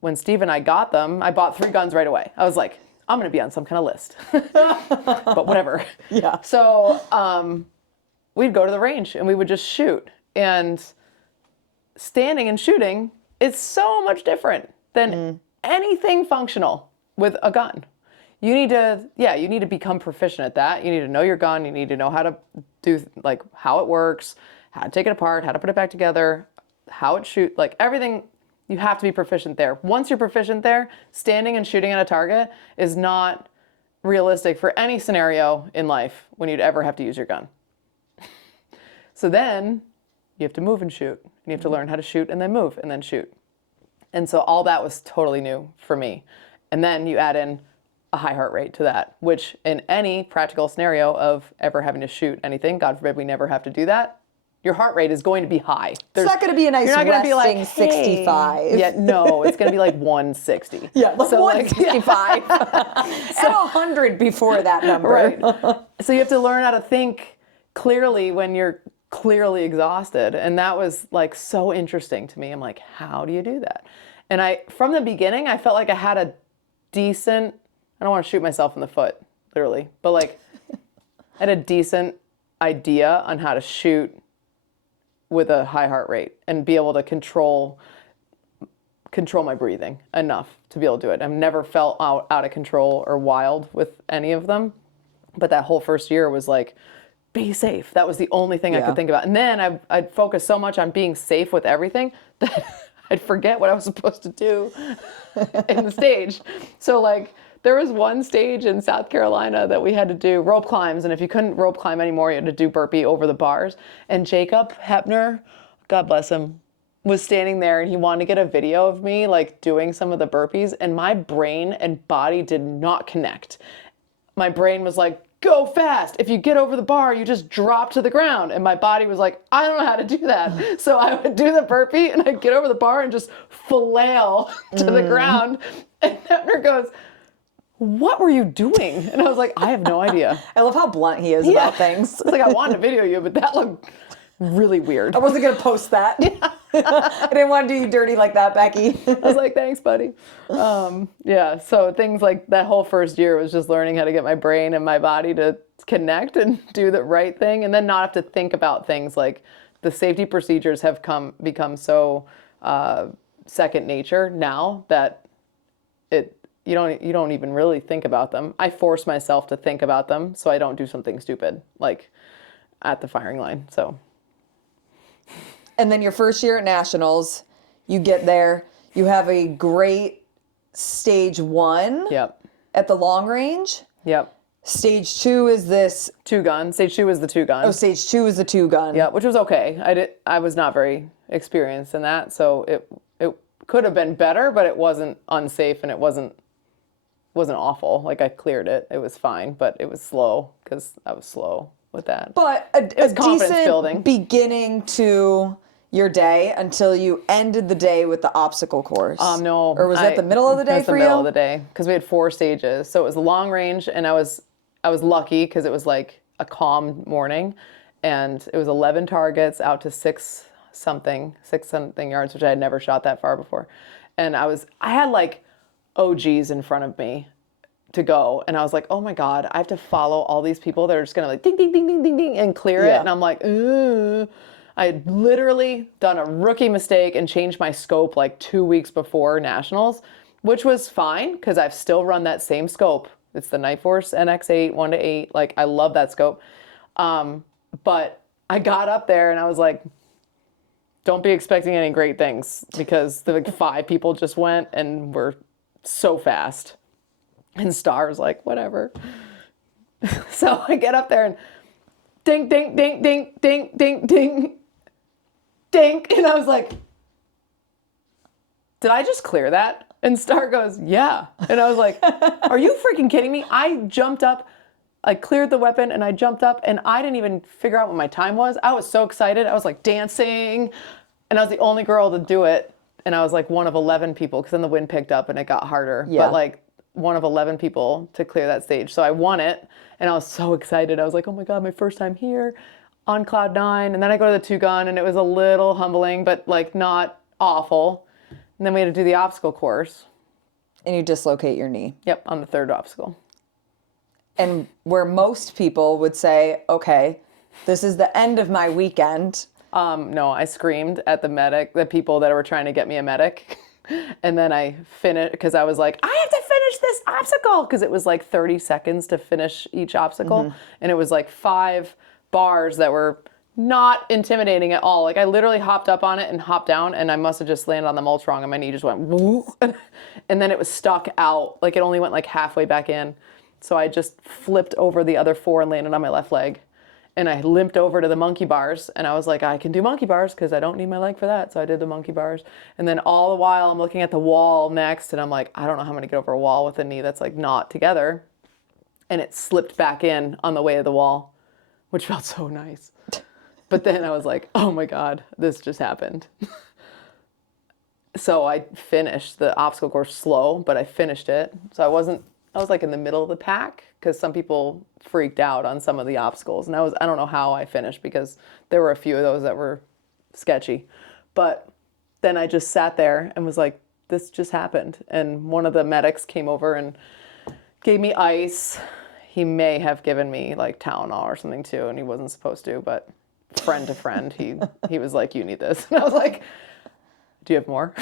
When Steve and I got them, I bought 3 guns right away. I was like, I'm going to be on some kind of list. But whatever. Yeah. So we'd go to the range and we would just shoot. And standing and shooting is so much different than anything functional with a gun. You need to become proficient at that. You need to know your gun. You need to know how to do, like, how it works, how to take it apart, how to put it back together, how it shoots, like everything. You have to be proficient there. Once you're proficient there, standing and shooting at a target is not realistic for any scenario in life when you'd ever have to use your gun. So then you have to move and shoot. You have to learn how to shoot and then move and then shoot. And so all that was totally new for me. And then you add in a high heart rate to that, which in any practical scenario of ever having to shoot anything, God forbid we never have to do that, your heart rate is going to be high. It's not going to be a nice resting 65. Yeah, no, it's going to be like 160. Yeah, like so 165. And 100 before that number. Right. So you have to learn how to think clearly when you're clearly exhausted. And that was like so interesting to me. I'm like, how do you do that? And from the beginning, I felt like I had a decent, I don't want to shoot myself in the foot, literally, but like I had a decent idea on how to shoot with a high heart rate and be able to control my breathing enough to be able to do it. I've never felt out of control or wild with any of them. But that whole first year was like, be safe. That was the only thing I could think about. And then I'd focus so much on being safe with everything that I'd forget what I was supposed to do in the stage. So like there was one stage in South Carolina that we had to do rope climbs. And if you couldn't rope climb anymore, you had to do burpee over the bars. And Jacob Hepner, God bless him, was standing there and he wanted to get a video of me like doing some of the burpees. And my brain and body did not connect. My brain was like, go fast. If you get over the bar, you just drop to the ground. And my body was like, I don't know how to do that. So I would do the burpee and I'd get over the bar and just flail to the ground. And Hepner goes, what were you doing? And I was like, I have no idea. I love how blunt he is about things. It's like, I wanted to video you, but that looked really weird. I wasn't going to post that. I didn't want to do you dirty like that, Becky. I was like, thanks, buddy. So things like that whole first year was just learning how to get my brain and my body to connect and do the right thing, and then not have to think about things like the safety procedures have become so second nature now that you don't even really think about them. I force myself to think about them so I don't do something stupid like at the firing line. So. And then your first year at nationals, you get there, You have a great stage 1 Yep. at the long range. Yep. Stage 2 is this. 2-gun. Stage 2 is the 2-gun. Oh, stage 2 is the 2-gun. Yeah, which was okay. I was not very experienced in that, so it could have been better, but it wasn't unsafe and it wasn't awful. Like I cleared it. It was fine, but it was slow because I was slow with that. But a confidence decent building. beginning to your day until you ended the day with the obstacle course. No. Or was that the middle of the day for you? The middle of the day because we had 4 stages. So it was the long range, and I was lucky because it was like a calm morning, and it was 11 targets out to 6 something yards, which I had never shot that far before. And I had like OGs in front of me to go, and I was like, oh my God, I have to follow all these people that are just gonna like ding, ding, ding, ding, ding, ding, and clear it. And I'm like, ugh. I had literally done a rookie mistake and changed my scope like 2 weeks before nationals, which was fine because I've still run that same scope. It's the Night Force NX8 1-8. Like I love that scope. But I got up there and I was like, don't be expecting any great things because the like 5 people just went and were so fast. And Star was like, whatever. So I get up there and ding, ding, ding, ding, ding, ding, ding, ding. And I was like, did I just clear that? And Star goes, yeah. And I was like, are you freaking kidding me? I jumped up, I cleared the weapon and I jumped up and I didn't even figure out what my time was. I was so excited. I was like dancing and I was the only girl to do it. And I was like one of 11 people because then the wind picked up and it got harder. Yeah. But like one of 11 people to clear that stage. So I won it and I was so excited. I was like, oh my God, my first time here on cloud 9. And then I go to the 2-gun and it was a little humbling, but like not awful. And then we had to do the obstacle course. And you dislocate your knee. Yep, on the 3rd obstacle. And where most people would say, okay, this is the end of my weekend. No, I screamed at the people that were trying to get me a medic. And then I finished because I was like, I have to finish this obstacle because it was like 30 seconds to finish each obstacle. Mm-hmm. And it was like 5 bars that were not intimidating at all. Like I literally hopped up on it and hopped down and I must have just landed on the mulch wrong and my knee just went woo. And then it was stuck out. Like it only went like halfway back in. So I just flipped over the other 4 and landed on my left leg. And I limped over to the monkey bars and I was like, I can do monkey bars because I don't need my leg for that. So I did the monkey bars. And then all the while I'm looking at the wall next and I'm like, I don't know how I'm going to get over a wall with a knee that's like not together. And it slipped back in on the way to the wall, which felt so nice. But then I was like, oh my God, this just happened. So I finished the obstacle course slow, but I finished it. So I was like in the middle of the pack because some people freaked out on some of the obstacles. And I don't know how I finished because there were a few of those that were sketchy. But then I just sat there and was like, this just happened. And one of the medics came over and gave me ice. He may have given me like Tylenol or something too, and he wasn't supposed to, but friend to friend, he was like, you need this. And I was like, do you have more?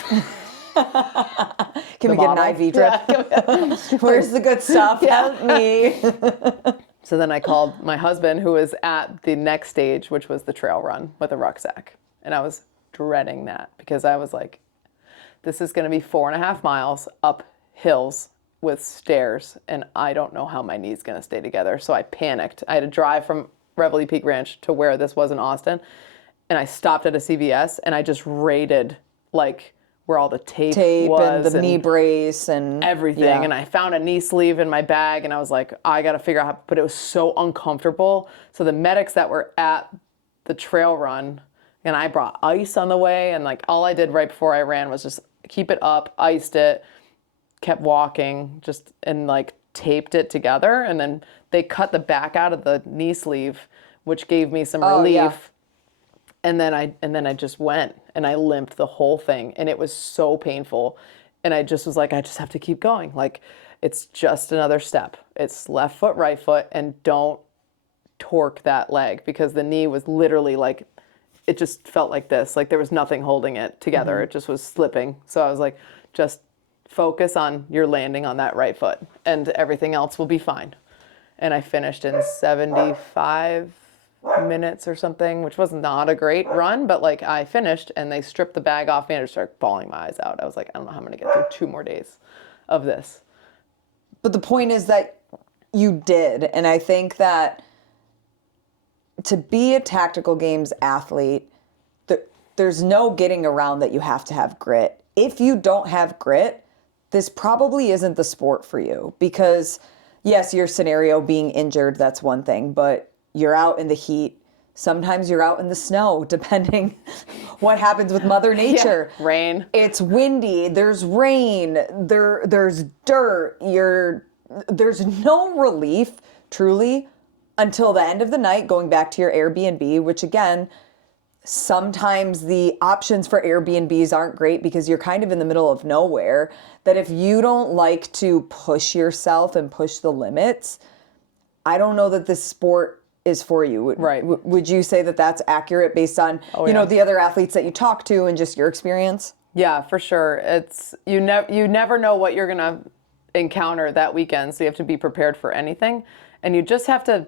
Can we get an IV drip? Yeah. Where's the good stuff? Yeah. Help me. So then I called my husband who was at the next stage, which was the trail run with a rucksack. And I was dreading that because I was like, this is going to be 4.5 miles up hills with stairs. And I don't know how my knee's going to stay together. So I panicked. I had to drive from Reveille Peak Ranch to where this was in Austin. And I stopped at a CVS and I just raided like where all the tape was and the knee brace and everything. Yeah. And I found a knee sleeve in my bag and I was like, I got to figure out how, but it was so uncomfortable. So the medics that were at the trail run, and I brought ice on the way. And like all I did right before I ran was just keep it up, iced it, kept walking and like taped it together. And then they cut the back out of the knee sleeve, which gave me some relief. Yeah. And then I just went and I limped the whole thing and it was so painful. And I just was like, I just have to keep going. Like it's just another step. It's left foot, right foot, and don't torque that leg because the knee was literally like, it just felt like this. Like there was nothing holding it together. Mm-hmm. It just was slipping. So I was like, just focus on your landing on that right foot and everything else will be fine. And I finished in 75 minutes or something, which was not a great run, but like I finished and they stripped the bag off me and I just started bawling my eyes out. I was like, I don't know how I'm going to get through 2 more days of this. But the point is that you did. And I think that to be a tactical games athlete, there's no getting around that you have to have grit. If you don't have grit, this probably isn't the sport for you because, yes, your scenario being injured, that's one thing, but you're out in the heat. Sometimes you're out in the snow, depending what happens with Mother Nature. Yeah. Rain. It's windy. There's rain. There's dirt. There's no relief, truly, until the end of the night, going back to your Airbnb, which again, sometimes the options for Airbnbs aren't great because you're kind of in the middle of nowhere, that if you don't like to push yourself and push the limits, I don't know that this sport is for you. Right. Would you say that that's accurate based on, the other athletes that you talk to and just your experience? Yeah, for sure. It's you never know what you're going to encounter that weekend, so you have to be prepared for anything. And you just have to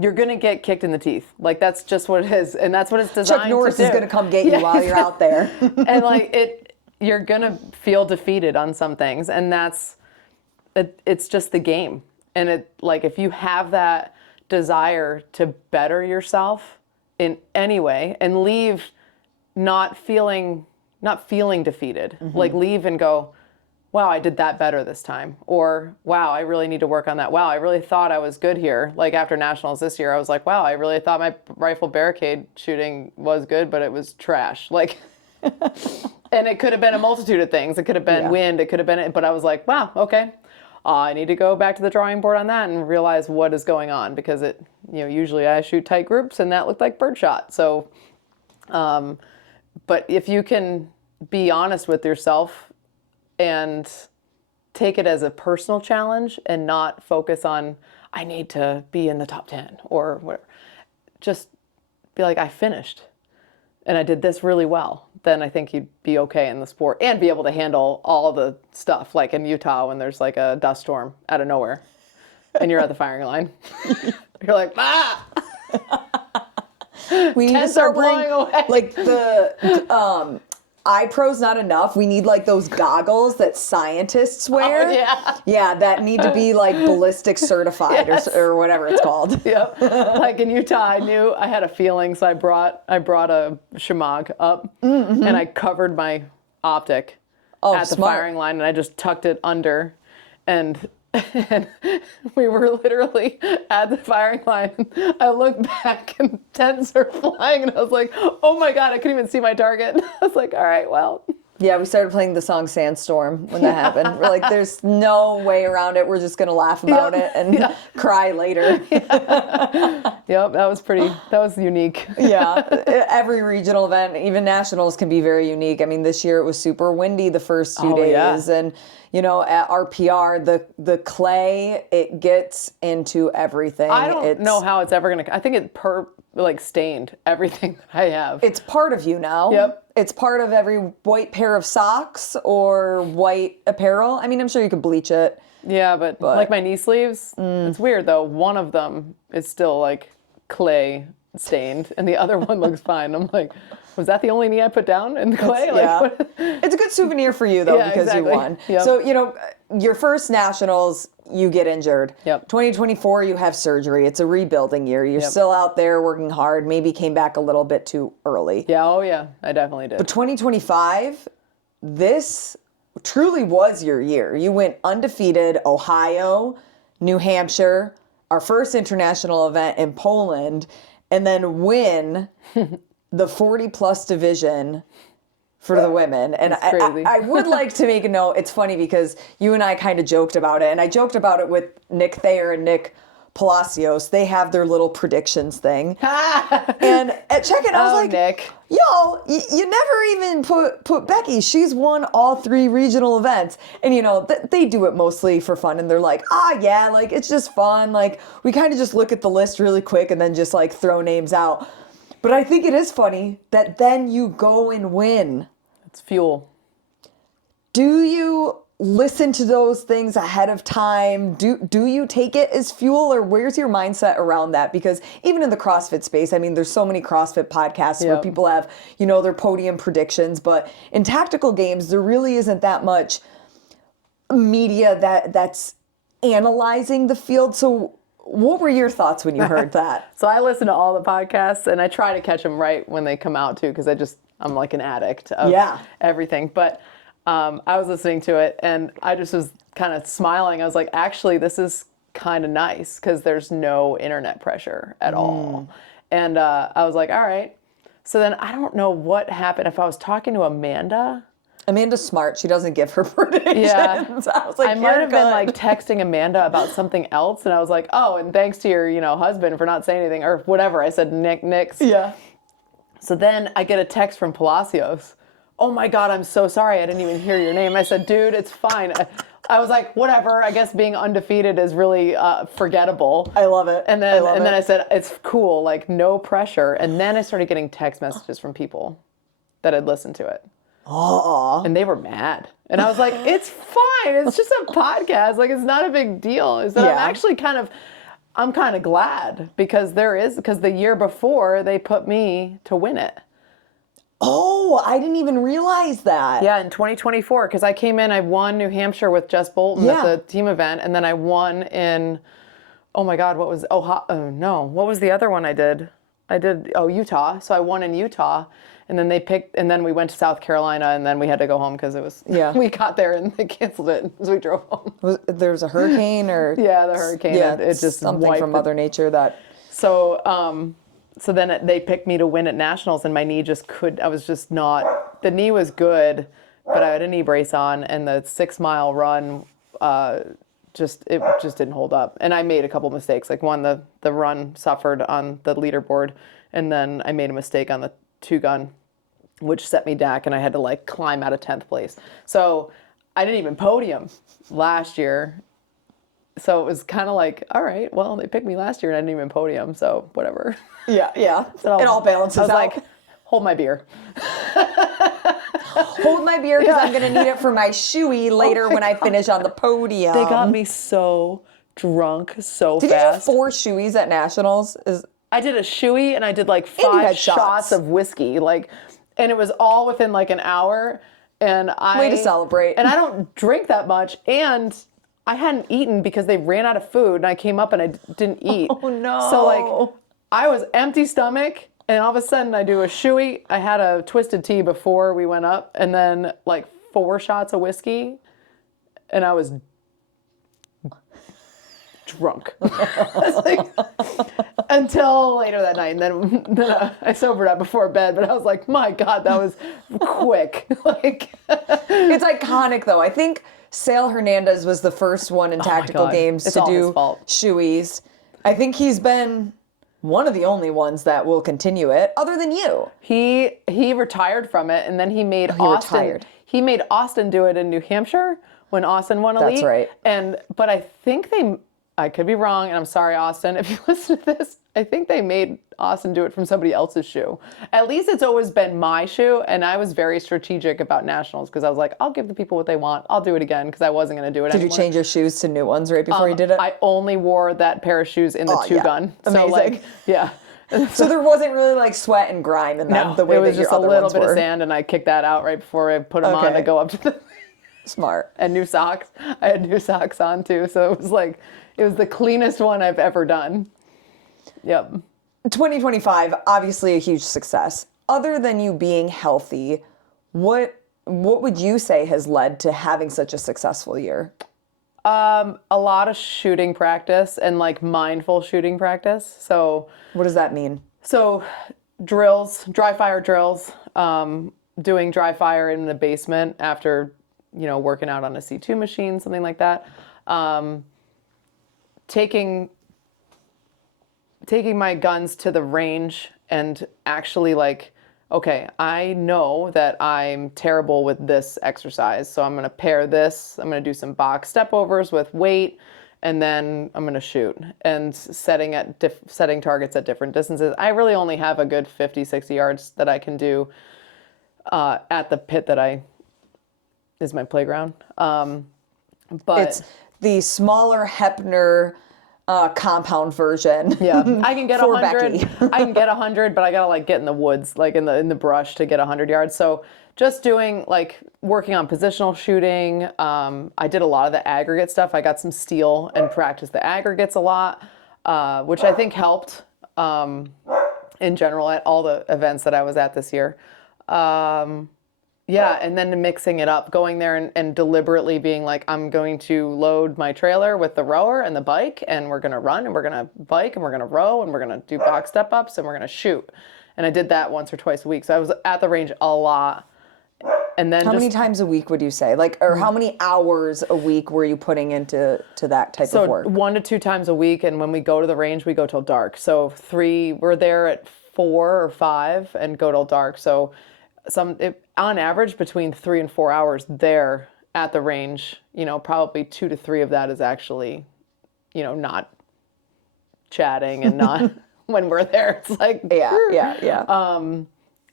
you're going to get kicked in the teeth. Like, that's just what it is. And that's what it's designed to do. Chuck Norris is going to come get you while you're out there. And, like, you're going to feel defeated on some things. And it's just the game. And, if you have that desire to better yourself in any way and leave not feeling defeated, like, leave and go, wow, I did that better this time. Or, wow, I really need to work on that. Wow, I really thought I was good here. Like after nationals this year, I was like, wow, I really thought my rifle barricade shooting was good, but it was trash. Like, and it could have been a multitude of things. It could have been wind. It could have been, but I was like, wow, okay. I need to go back to the drawing board on that and realize what is going on because usually I shoot tight groups and that looked like birdshot. So, but if you can be honest with yourself and take it as a personal challenge and not focus on, I need to be in the top 10 or whatever. Just be like, I finished and I did this really well. Then I think you'd be okay in the sport and be able to handle all the stuff, like in Utah when there's like a dust storm out of nowhere and you're at the firing line. You're like, ah! We need to start blowing away. Like the iPro's not enough. We need like those goggles that scientists wear. Oh, yeah. Yeah, that need to be like ballistic certified or whatever it's called. Yep. Like in Utah, I knew I had a feeling, so I brought a Shemagh up and I covered my optic at the firing line and I just tucked it under and we were literally at the firing line. I looked back and tents are flying and I was like, oh my God, I couldn't even see my target. I was like, all right, well. Yeah, we started playing the song Sandstorm when that happened. We're like, there's no way around it. We're just going to laugh about it and cry later. Yep, that was unique. Yeah, every regional event, even nationals, can be very unique. I mean, this year it was super windy the first few days. Yeah. And, at RPR, the clay, it gets into everything. I don't know how it's ever going to, I think it stained everything that I have. It's part of you now. Yep. It's part of every white pair of socks or white apparel. I mean, I'm sure you could bleach it. Yeah, but like my knee sleeves, it's weird though. One of them is still like clay stained and the other one looks fine. I'm like, was that the only knee I put down in the clay? It's a good souvenir for you though, because you won. Yep. So, your first nationals, you get injured. Yep. 2024, you have surgery. It's a rebuilding year. You're still out there working hard, maybe came back a little bit too early. Yeah, oh yeah, I definitely did. But 2025, this truly was your year. You went undefeated, Ohio, New Hampshire, our first international event in Poland, and then win the 40-plus division for the women. And I would like to make a note. It's funny because you and I kind of joked about it, and I joked about it with Nick Thayer and Nick Palacios. They have their little predictions thing. And check it, I was like, Nick. Yo, you never even put Becky. She's won all 3 regional events. And, they do it mostly for fun. And they're like, it's just fun. Like, we kind of just look at the list really quick and then just, throw names out. But I think it is funny that then you go and win. It's fuel. Do you listen to those things ahead of time? Do you take it as fuel, or where's your mindset around that? Because even in the CrossFit space, I mean, there's so many CrossFit podcasts where people have, their podium predictions, but in tactical games, there really isn't that much media that's analyzing the field. So what were your thoughts when you heard that? So I listen to all the podcasts, and I try to catch them right when they come out too, because I'm like an addict of everything. But I was listening to it, and I just was kind of smiling. I was like, actually, this is kind of nice because there's no internet pressure at all. And I was like, all right. So then I don't know what happened. If I was talking to Amanda's smart. She doesn't give her predictions. Yeah. I was like, I might have been like texting Amanda about something else, and I was like, oh, and thanks to your, husband for not saying anything, or whatever. I said Nick's. Yeah. So then I get a text from Palacios. Oh my God, I'm so sorry. I didn't even hear your name. I said, dude, it's fine. I was like, whatever. I guess being undefeated is really forgettable. I love it. And then I said, it's cool, like no pressure. And then I started getting text messages from people that had listened to it. Aww. And they were mad. And I was like, it's fine. It's just a podcast. Like, it's not a big deal. Is that I'm actually I'm kind of glad because the year before they put me to win it. Oh, I didn't even realize that. Yeah, in 2024, because I came in, I won New Hampshire with Jess Bolton at the team event, and then I won in, oh my God, what was the other one I did? Utah. So I won in Utah, and then and then we went to South Carolina, and then we had to go home because it was, we got there and they canceled it, so we drove home. There was a hurricane or? Yeah, the hurricane. Yeah, it just something from Mother Nature that. So then they picked me to win at nationals, and my knee the knee was good, but I had a knee brace on, and the 6-mile run, it just didn't hold up. And I made a couple mistakes. Like one, the run suffered on the leaderboard, and then I made a mistake on the 2-gun, which set me back, and I had to like climb out of 10th place. So I didn't even podium last year. So it was kind of like, all right, well, they picked me last year and I didn't even podium, so whatever. Yeah. It all balances out. I was like, hold my beer. Hold my beer because I'm going to need it for my shoey later when I finish on the podium. They got me so drunk so fast. Did you do 4 shoeys at nationals? I did a shoey and I did like 5 shots of whiskey, and it was all within like an hour. And way to celebrate. And I don't drink that much, and I hadn't eaten because they ran out of food, and I came up and I didn't eat. Oh no. So like I was empty stomach, and all of a sudden I do a shoey. I had a twisted tea before we went up, and then like 4 shots of whiskey, and I was drunk. Until later that night, and then I sobered up before bed, but I was like, my God, that was quick. It's iconic though. I think Sale Hernandez was the first one in tactical games to do shoeys. I think he's been one of the only ones that will continue it, other than you. He retired from it, and then he made Austin. Retired. He made Austin do it in New Hampshire when Austin won Elite. That's right. But I think I could be wrong, and I'm sorry, Austin, if you listen to this. I think they made Austin do it from somebody else's shoe. At least it's always been my shoe, and I was very strategic about nationals because I was like, I'll give the people what they want. I'll do it again because I wasn't going to do it anymore. Did you change your shoes to new ones right before you did it? I only wore that pair of shoes in the 2-gun. Amazing. So So there wasn't really like sweat and grime in them the way it was that just your a other little ones bit were. of sand, and I kicked that out right before I put them on to go up to the... Smart. And new socks. I had new socks on too, so it was the cleanest one I've ever done. Yep. 2025, obviously a huge success. Other than you being healthy, what would you say has led to having such a successful year? A lot of shooting practice and like mindful shooting practice. So what does that mean? So drills, dry fire drills, doing dry fire in the basement after, working out on a C2 machine, something like that. Taking my guns to the range and actually okay, I know that I'm terrible with this exercise, so I'm going to pair this. I'm going to do some box step overs with weight, and then I'm going to shoot and setting targets at different distances. I really only have a good 50, 60 yards that I can do at the pit that I is my playground. But It's the smaller Hepner compound version. yeah, I can get for 100. Becky. I can get 100, but I gotta like get in the woods, like in the brush to get 100 yards. So just doing like working on positional shooting. I did a lot of the aggregate stuff. I got some steel and practiced the aggregates a lot, which I think helped in general at all the events that I was at this year. Yeah, and then mixing it up, going there and deliberately being like, I'm going to load my trailer with the rower and the bike, and we're going to run, and we're going to bike, and we're going to row, and we're going to do box step-ups, and we're going to shoot. And I did that once or twice a week. So I was at the range a lot. And then How many times a week would you say? Like, or how many hours a week were you putting into that type of work? 1 to 2 times a week, and when we go to the range, we go till dark. So we're there at 4 or 5 and go till dark. So on average between 3 and 4 hours there at the range, probably 2 to 3 of that is actually, not chatting and not when we're there. It's like, yeah.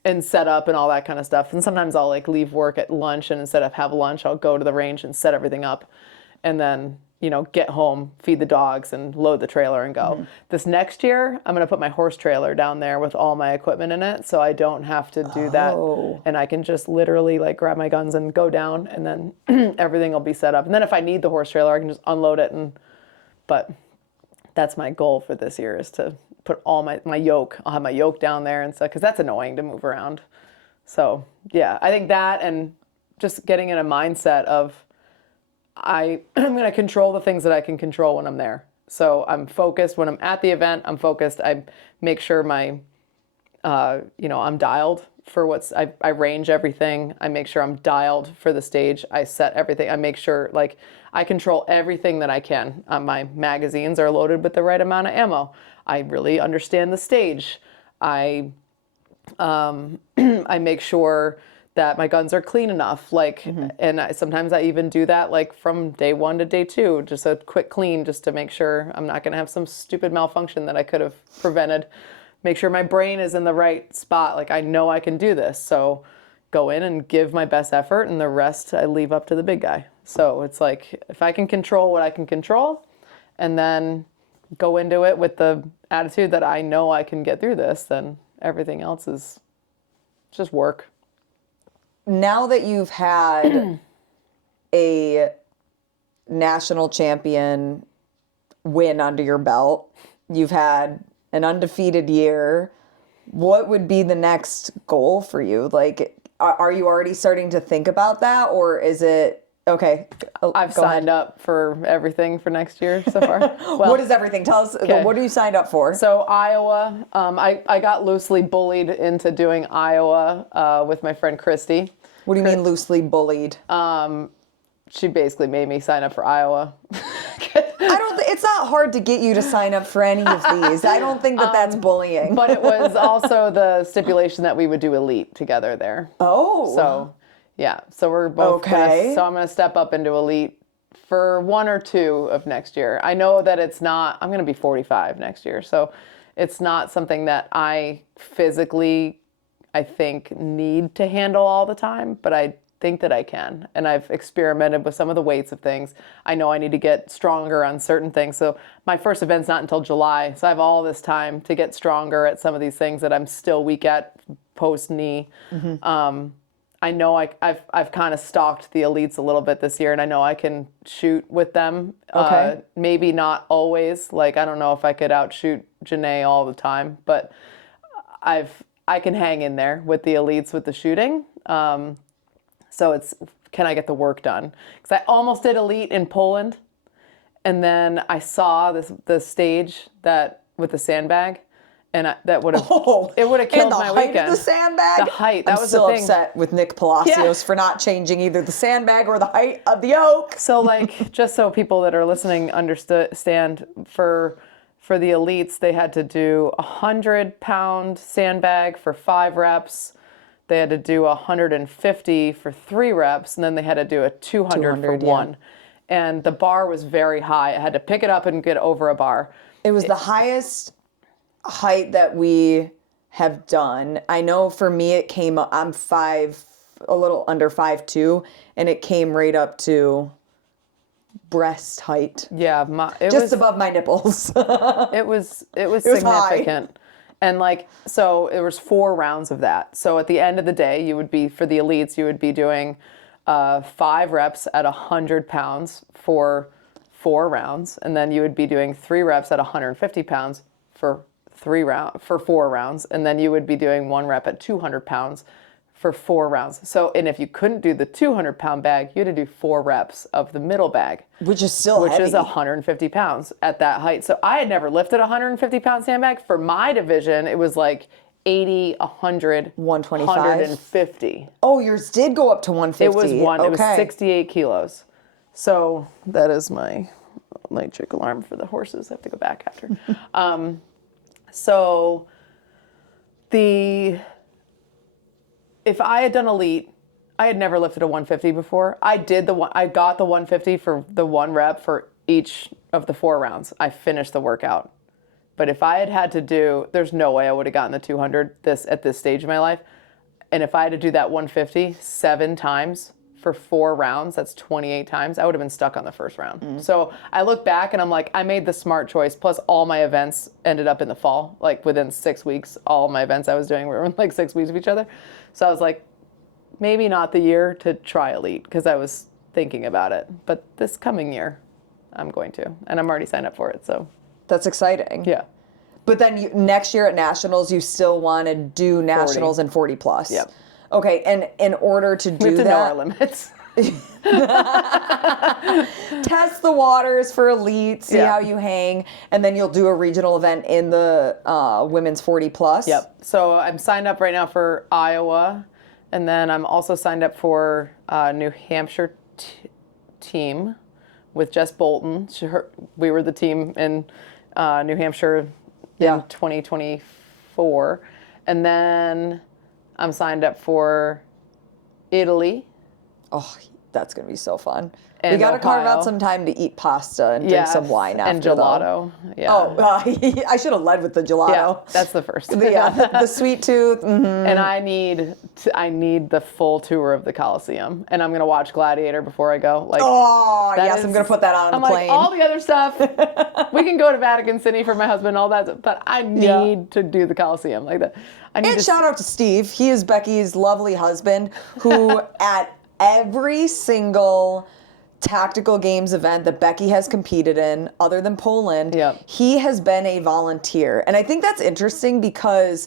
and set up and all that kind of stuff. And sometimes I'll like leave work at lunch, and instead of have lunch, I'll go to the range and set everything up, and then, get home, feed the dogs, and load the trailer and go. Mm-hmm. This next year, I'm going to put my horse trailer down there with all my equipment in it, so I don't have to do that. And I can just literally like grab my guns and go down, and then everything will be set up. And then if I need the horse trailer, I can just unload it. But that's my goal for this year, is to put all my yoke. I'll have my yoke down there and stuff, because that's annoying to move around. So yeah, I think that, and just getting in a mindset of I'm going to control the things that I can control when I'm there. So I'm focused when I'm at the event. I'm focused. I make sure I'm dialed for I range everything. I make sure I'm dialed for the stage. I set everything. I make sure like I control everything that I can. My magazines are loaded with the right amount of ammo. I really understand the stage. I make sure that my guns are clean enough, and sometimes I even do that like from day 1 to day 2, just a quick clean, just to make sure I'm not going to have some stupid malfunction that I could have prevented. Make sure my brain is in the right spot. Like, I know I can do this. So go in and give my best effort, and the rest I leave up to the big guy. So it's like, if I can control what I can control, and then go into it with the attitude that I know I can get through this, then everything else is just work. Now that you've had a national champion win under your belt, you've had an undefeated year, what would be the next goal for you? Like, are you already starting to think about that, or is it, okay? I've signed up for everything for next year so far. Well, what is everything? Tell us, what are you signed up for? So Iowa, I got loosely bullied into doing Iowa with my friend Christy. What do you mean loosely bullied? She basically made me sign up for Iowa. It's not hard to get you to sign up for any of these. I don't think that's bullying. But it was also the stipulation that we would do elite together there. Oh. So, yeah. So we're both okay. So I'm going to step up into elite for 1 or 2 of next year. I know that I'm going to be 45 next year. So it's not something that I physically, I think, need to handle all the time, but I think that I can. And I've experimented with some of the weights of things. I know I need to get stronger on certain things. So my first event's not until July. So I have all this time to get stronger at some of these things that I'm still weak at post knee. Mm-hmm. I know I've kind of stalked the elites a little bit this year, and I know I can shoot with them. Okay. Maybe not always. Like, I don't know if I could outshoot Janae all the time, but I can hang in there with the elites with the shooting. So it's, can I get the work done? Because I almost did elite in Poland, and then I saw the stage that with the sandbag, and that would have it would have killed my weekend. The height of the sandbag. The height. I'm still upset with Nick Palacios for not changing either the sandbag or the height of the yoke. So like, just so people that are listening understand, for the elites, they had to do 100-pound sandbag for 5 reps. They had to do 150 for 3 reps, and then they had to do a 200 for 1. And the bar was very high. I had to pick it up and get over a bar. It was the highest height that we have done. I know for me it came up, I'm 5'4", a little under 5'2", and it came right up to breast height. Yeah, it Just was above my nipples. it was was significant. And like, so there was 4 rounds of that. So at the end of the day, you would be, for the elites, you would be doing 5 reps at 100 pounds for 4 rounds. And then you would be doing 3 reps at 150 pounds for 4 rounds. And then you would be doing 1 rep at 200 pounds for 4 rounds. So, and if you couldn't do the 200-pound bag, you had to do 4 reps of the middle bag. Which is still Which heavy. is 150 pounds at that height. So I had never lifted a 150-pound sandbag. For my division, it was like 80, 100, 125? 150. Oh, yours did go up to 150. It was it was Okay. 68 kilos. So that is my electric alarm for the horses. I have to go back after. So if I had done elite, I had never lifted a 150 before. I got the 150 for the 1 rep for each of the 4 rounds. I finished the workout. But if I had to do, there's no way I would have gotten the 200 at this stage of my life. And if I had to do that 150 7 times for 4 rounds, that's 28 times, I would have been stuck on the first round. So I look back and I'm like, I made the smart choice. Plus all my events ended up in the fall. Like within 6 weeks, all my events I was doing were in like 6 weeks of each other. So I was like, maybe not the year to try elite, because I was thinking about it. But this coming year, I'm going to. And I'm already signed up for it, so. That's exciting. Yeah. But then next year at Nationals, you still want to do Nationals and 40 plus. Yep. Okay, and in order to do We have to that, know our limits. test the waters for elite, see Yeah. how you hang, and then you'll do a regional event in the women's 40 plus. Yep. So I'm signed up right now for Iowa, and then I'm also signed up for New Hampshire team with Jess Bolton. We were the team in New Hampshire in 2024. And then I'm signed up for Italy. Oh, that's going to be so fun. And we got to carve Ohio. out some time to eat pasta and drink some wine after. And gelato. Yeah. Oh, I should have led with the gelato. Yeah, that's the first. The sweet tooth. Mm-hmm. And I need the full tour of the Coliseum, and I'm gonna watch Gladiator before I go. Like, Oh, yes, I'm going to put that on the plane. Like, all the other stuff, we can go to Vatican City for my husband, all that, but I need to do the Coliseum like that. And shout out to Steve. He is Becky's lovely husband, who at every single tactical games event that Becky has competed in, other than Poland, he has been a volunteer. And I think that's interesting because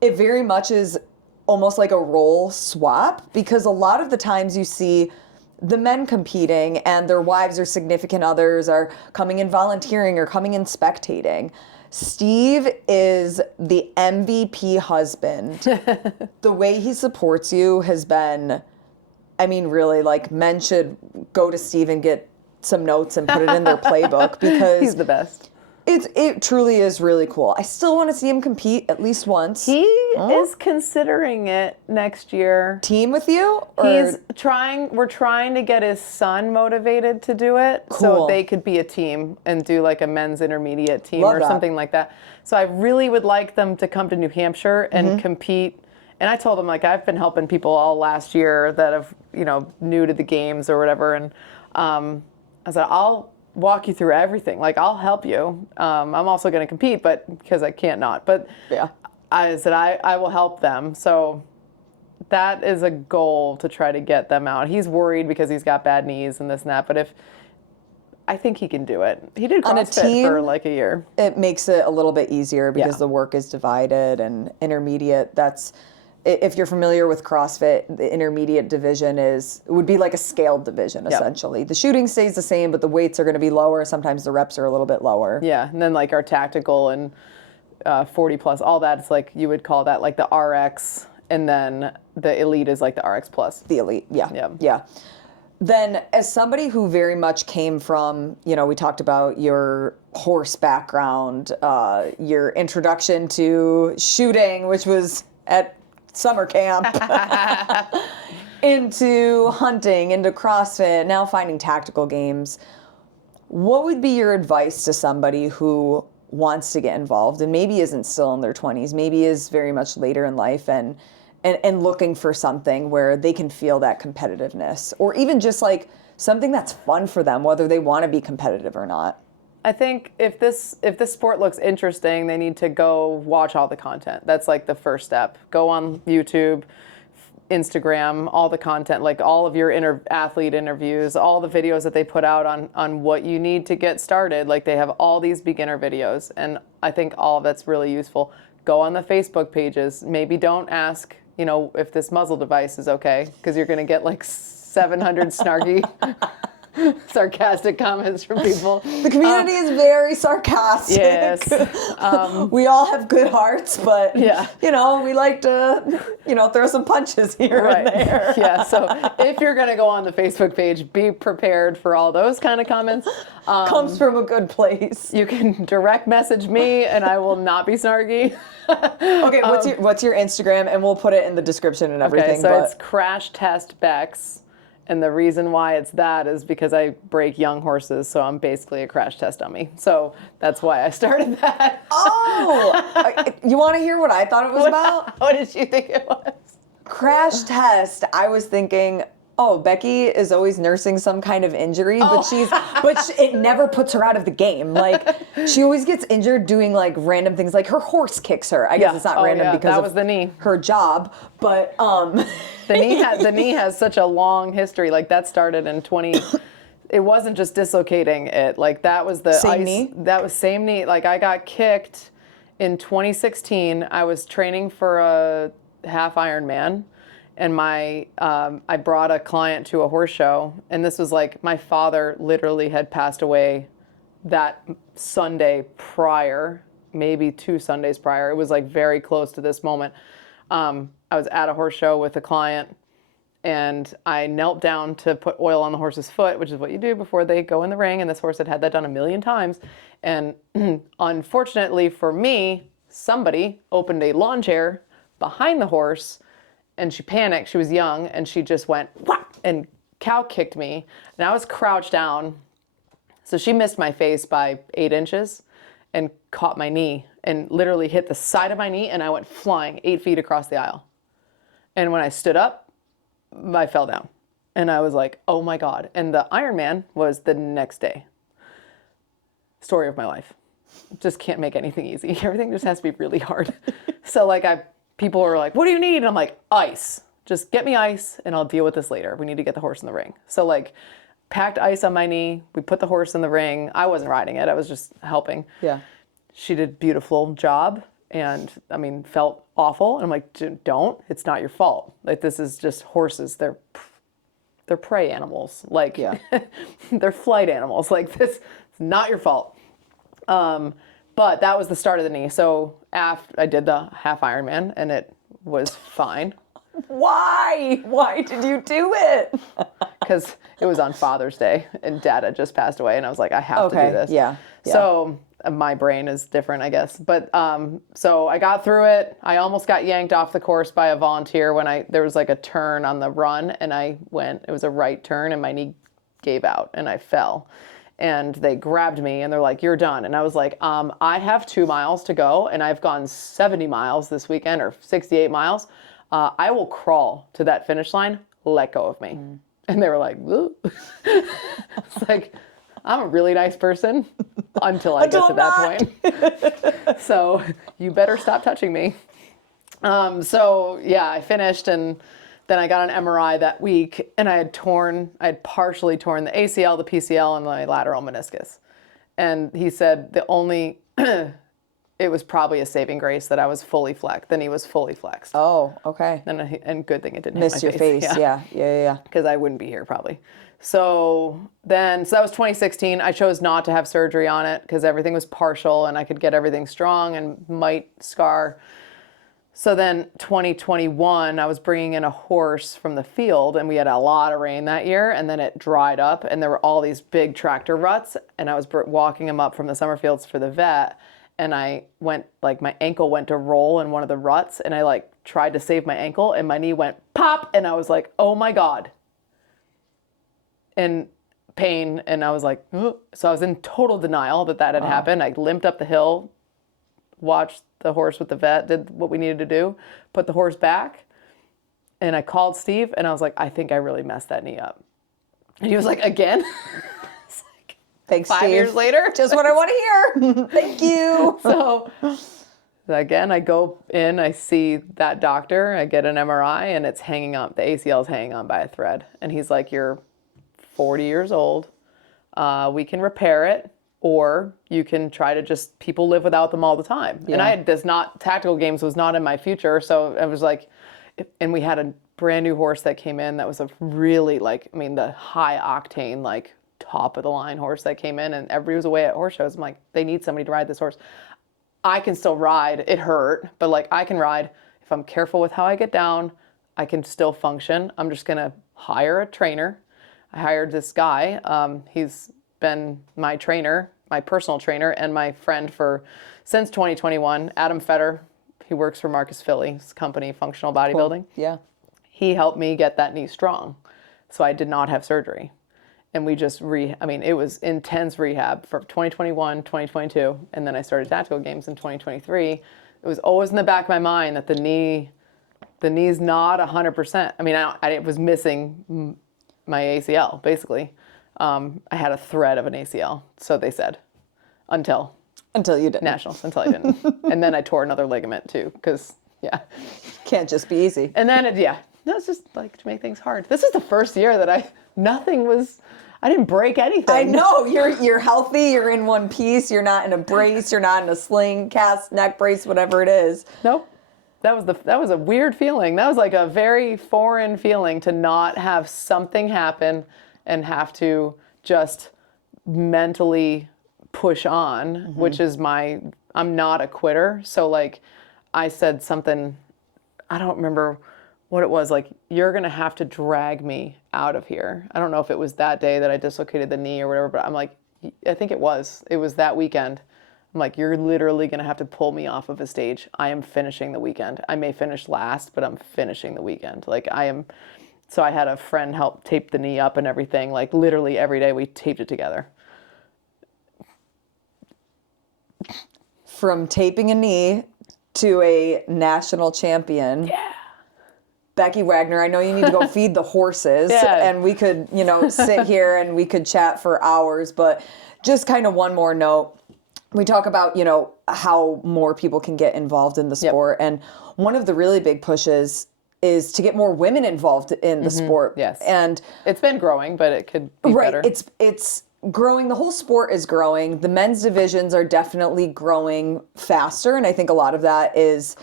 it very much is almost like a role swap, because a lot of the times you see the men competing and their wives or significant others are coming in volunteering or coming in spectating. Steve is the MVP husband. The way he supports you has been, I mean, really, like, men should go to Steve and get some notes and put it in their playbook, because he's the best. It truly is really cool. I still want to see him compete at least once. He is considering it next year. Team with you? Or? He's trying. We're trying to get his son motivated to do it, so they could be a team and do like a men's intermediate team or something like that. So I really would like them to come to New Hampshire and compete. And I told him, like, I've been helping people all last year that have, new to the games or whatever. And I said, I'll walk you through everything. Like, I'll help you. I'm also going to compete, but because I can't not. But I said, I will help them. So that is a goal, to try to get them out. He's worried because he's got bad knees and this and that. But I think he can do it. He did CrossFit for like a year. It makes it a little bit easier because the work is divided, and intermediate, if you're familiar with CrossFit, the intermediate division would be like a scaled division, essentially. The shooting stays the same, but the weights are going to be lower. Sometimes the reps are a little bit lower. Yeah, and then like our tactical and 40 plus, all that, it's like, you would call that like the RX, and then the elite is like the RX plus. The elite, yeah. Then, as somebody who very much came from, we talked about your horse background, your introduction to shooting, which was at summer camp, into hunting, into CrossFit, now finding tactical games. What would be your advice to somebody who wants to get involved and maybe isn't still in their 20s, maybe is very much later in life and and looking for something where they can feel that competitiveness, or even just like something that's fun for them, whether they want to be competitive or not. I think if this sport looks interesting, they need to go watch all the content. That's like the first step. Go on YouTube, Instagram, all the content, like all of your athlete interviews, all the videos that they put out on what you need to get started. Like they have all these beginner videos, and I think all of that's really useful. Go on the Facebook pages. Maybe don't ask, if this muzzle device is okay, because you're going to get like 700 snarky sarcastic comments from people. The community is very sarcastic. Yes. We all have good hearts, but yeah. We like to, throw some punches here and there. Yeah. So if you're going to go on the Facebook page, be prepared for all those kind of comments. Comes from a good place. You can direct message me, and I will not be snarky. Okay. What's your Instagram, and we'll put it in the description and everything. Okay. So it's Crash Test Bex. And the reason why it's that is because I break young horses, so I'm basically a crash test dummy. So that's why I started that. Oh, you want to hear what I thought it was about? What did you think it was? Crash test. I was thinking, Becky is always nursing some kind of injury, but it never puts her out of the game. Like she always gets injured doing like random things, like her horse kicks her. I guess it's not random because that was the knee. Her job, but the knee has such a long history. Like that started in 20. It wasn't just dislocating it. Like that was the same knee. That was same knee. Like I got kicked in 2016. I was training for a half Ironman. And I brought a client to a horse show, and this was like my father literally had passed away that Sunday prior, maybe 2 Sundays prior. It was like very close to this moment. I was at a horse show with a client, and I knelt down to put oil on the horse's foot, which is what you do before they go in the ring. And this horse had that done a million times. And unfortunately for me, somebody opened a lawn chair behind the horse. And she panicked. She was young, and she just went whap, and cow kicked me. And I was crouched down, so she missed my face by 8 inches, and caught my knee, and literally hit the side of my knee, and I went flying 8 feet across the aisle. And when I stood up, I fell down, and I was like, "Oh my God!" And the Ironman was the next day. Story of my life. Just can't make anything easy. Everything just has to be really hard. So people were like, "What do you need?" And I'm like, "Ice. Just get me ice and I'll deal with this later. We need to get the horse in the ring." So packed ice on my knee. We put the horse in the ring. I wasn't riding it. I was just helping. Yeah. She did a beautiful job, and felt awful. And I'm like, "Don't. It's not your fault. Like this is just horses. They're prey animals. They're flight animals. Like this, it's not your fault." But that was the start of the knee. So after I did the half Ironman, and it was fine. Why? Why did you do it? Because it was on Father's Day, and Dad had just passed away, and I was like, I have to do this. Yeah. So my brain is different, I guess. But so I got through it. I almost got yanked off the course by a volunteer when there was like a turn on the run, and it was a right turn, and my knee gave out, and I fell. And they grabbed me, and they're like, "You're done." And I was like, I have 2 miles to go, and I've gone 70 miles this weekend, or 68 miles. I will crawl to that finish line. Let go of me. Mm. And they were like, "Ooh." It's like, I'm a really nice person until I get to that point. So you better stop touching me. I finished, and then I got an MRI that week, and I had partially torn the ACL, the PCL, and my lateral meniscus. And he said it was probably a saving grace that I was fully flexed. Then he was fully flexed. Oh, okay. And good thing it didn't miss hit my your face. Yeah. Because I wouldn't be here probably. So that was 2016. I chose not to have surgery on it because everything was partial, and I could get everything strong and might scar. So then 2021, I was bringing in a horse from the field, and we had a lot of rain that year, and then it dried up, and there were all these big tractor ruts, and I was walking him up from the summer fields for the vet, and my ankle went to roll in one of the ruts, and I tried to save my ankle, and my knee went pop, and I was like, "Oh my God." And pain, and I was like, ugh. So I was in total denial that had happened. I limped up the hill, watched the horse with the vet, did what we needed to do, put the horse back, And I called Steve and I was like, I think I really messed that knee up. And he was like, again? It's like, Thanks, 5 Steve. years later? Just what I want to hear. Thank you. So again, I go in, I see that doctor, I get an MRI, and it's hanging on, the ACL is hanging on by a thread. And he's like, you're 40 years old. We can repair it, or you can try to just, people live without them all the time. Yeah. And I had tactical games was not in my future. So I was like, and we had a brand new horse that came in that was a really the high octane, like top of the line horse that came in, and everybody was away at horse shows. I'm like, they need somebody to ride this horse. I can still ride. It hurt, but like I can ride. If I'm careful with how I get down, I can still function. I'm just going to hire a trainer. I hired this guy. He's been my trainer, my personal trainer, and my friend since 2021, Adam Fetter. He works for Marcus Philly's company, Functional Bodybuilding. Cool. Yeah. He helped me get that knee strong. So I did not have surgery. And we just it was intense rehab for 2021, 2022. And then I started tactical games in 2023. It was always in the back of my mind that the knee's not 100%. I mean, I was missing my ACL, basically. I had a thread of an ACL, so they said, until you didn't. Nationals, until I didn't. And then I tore another ligament too, because, Can't just be easy. And then, it's just like to make things hard. This is the first year that I didn't break anything. I know, you're healthy, you're in one piece, you're not in a brace, you're not in a sling, cast, neck brace, whatever it is. Nope. That was a weird feeling. That was like a very foreign feeling to not have something happen and have to just mentally push on, which is I'm not a quitter. So like I said something, I don't remember what it was, like, you're going to have to drag me out of here. I don't know if it was that day that I dislocated the knee or whatever, but I'm like, I think it was that weekend. I'm like, you're literally going to have to pull me off of a stage. I am finishing the weekend. I may finish last, but I'm finishing the weekend. Like so I had a friend help tape the knee up and everything. Like literally every day we taped it together. From taping a knee to a national champion. Yeah. Becky Wagner, I know you need to go feed the horses, Yeah. and we could, sit here and we could chat for hours, but just kind of one more note. We talk about, how more people can get involved in the sport, and one of the really big pushes is to get more women involved in the sport. Yes. And it's been growing, but it could be better. It's growing. The whole sport is growing. The men's divisions are definitely growing faster, and I think a lot of that is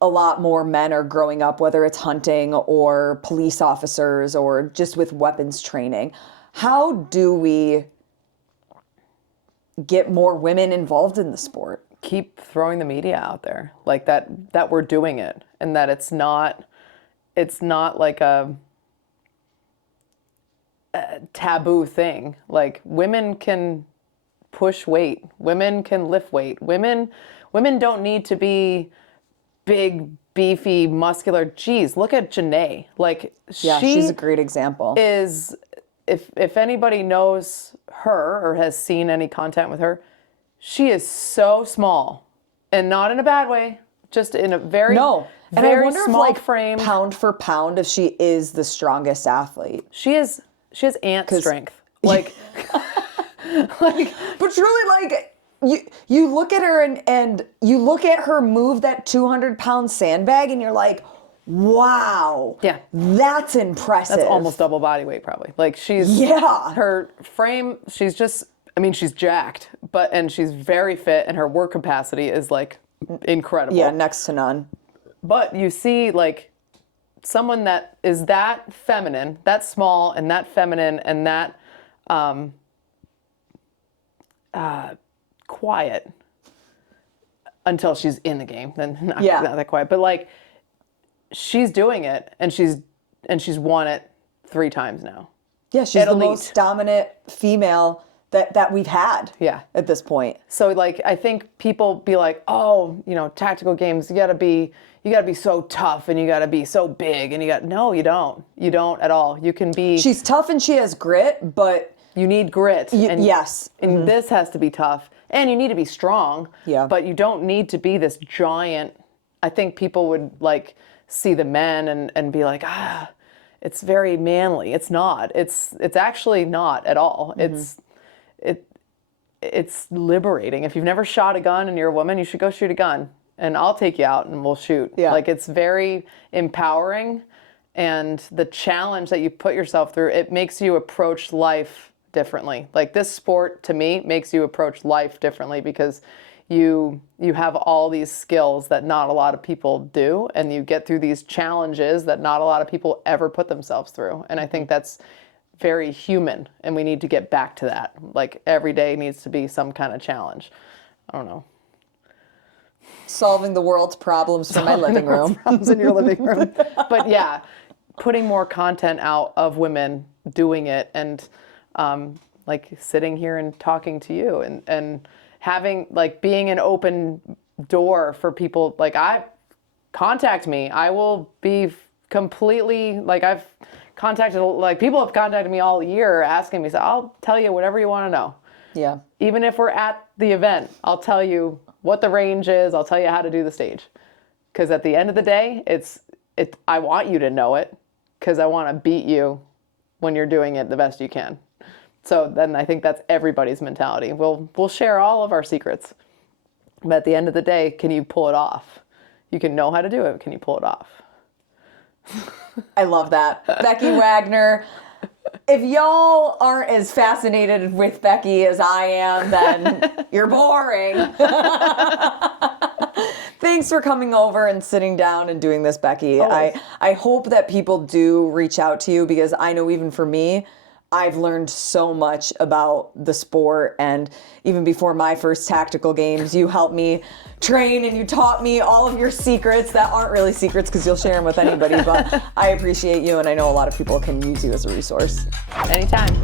a lot more men are growing up, whether it's hunting or police officers or just with weapons training. How do we get more women involved in the sport? Keep throwing the media out there, like that we're doing it, and that it's not like a taboo thing. Like women can push weight, women can lift weight, women don't need to be big, beefy, muscular. Geez, look at Janae. Like she's a great example. Is if anybody knows her or has seen any content with her, she is so small, and not in a bad way, just in a very and very I wonder small if, frame. Pound for pound, if she is the strongest athlete. She has ant strength. Like, but truly, like you look at her and you look at her move that 200-pound sandbag, and you're like, wow, that's impressive. That's almost double body weight, probably. Like her frame. She's just. I mean, she's jacked, and she's very fit, and her work capacity is like incredible. Yeah, next to none. But you see, like, someone that is that feminine, that small, and that feminine, and that quiet until she's in the game. Then not that quiet, but like she's doing it, and she's won it 3 times now. Yeah, she's the most dominant female that we've had at this point. So like I think people be like, oh, tactical games, you gotta be so tough, and you gotta be so big, and no, you don't at all. You can be. She's tough and she has grit, but you need grit. Yes. And this has to be tough, and you need to be strong. Yeah. But you don't need to be this giant. I think people would like see the men and be like, it's very manly. It's not. It's actually not at all. It's liberating. If you've never shot a gun and you're a woman, you should go shoot a gun, and I'll take you out and we'll shoot. Yeah. Like, it's very empowering, and the challenge that you put yourself through, it makes you approach life differently. Like, this sport to me makes you approach life differently, because you have all these skills that not a lot of people do, and you get through these challenges that not a lot of people ever put themselves through. And I think that's very human, and we need to get back to that. Like, every day needs to be some kind of challenge. I don't know. Solving the world's problems from my living room. Problems in your living room. But yeah, putting more content out of women doing it, and like sitting here and talking to you, and having, like, being an open door for people. Like, contact me. I will be completely, like, I've contacted, like, people have contacted me all year asking me, so I'll tell you whatever you want to know. Yeah. Even if we're at the event, I'll tell you what the range is. I'll tell you how to do the stage. Because at the end of the day, I want you to know it, because I want to beat you when you're doing it the best you can. So then I think that's everybody's mentality. We'll share all of our secrets. But at the end of the day, can you pull it off? You can know how to do it. Can you pull it off? I love that. Becky Wagner. If y'all aren't as fascinated with Becky as I am, then you're boring. Thanks for coming over and sitting down and doing this, Becky. I hope that people do reach out to you, because I know even for me, I've learned so much about the sport. And even before my first tactical games, you helped me train and you taught me all of your secrets that aren't really secrets, because you'll share them with anybody. But I appreciate you, and I know a lot of people can use you as a resource. Anytime.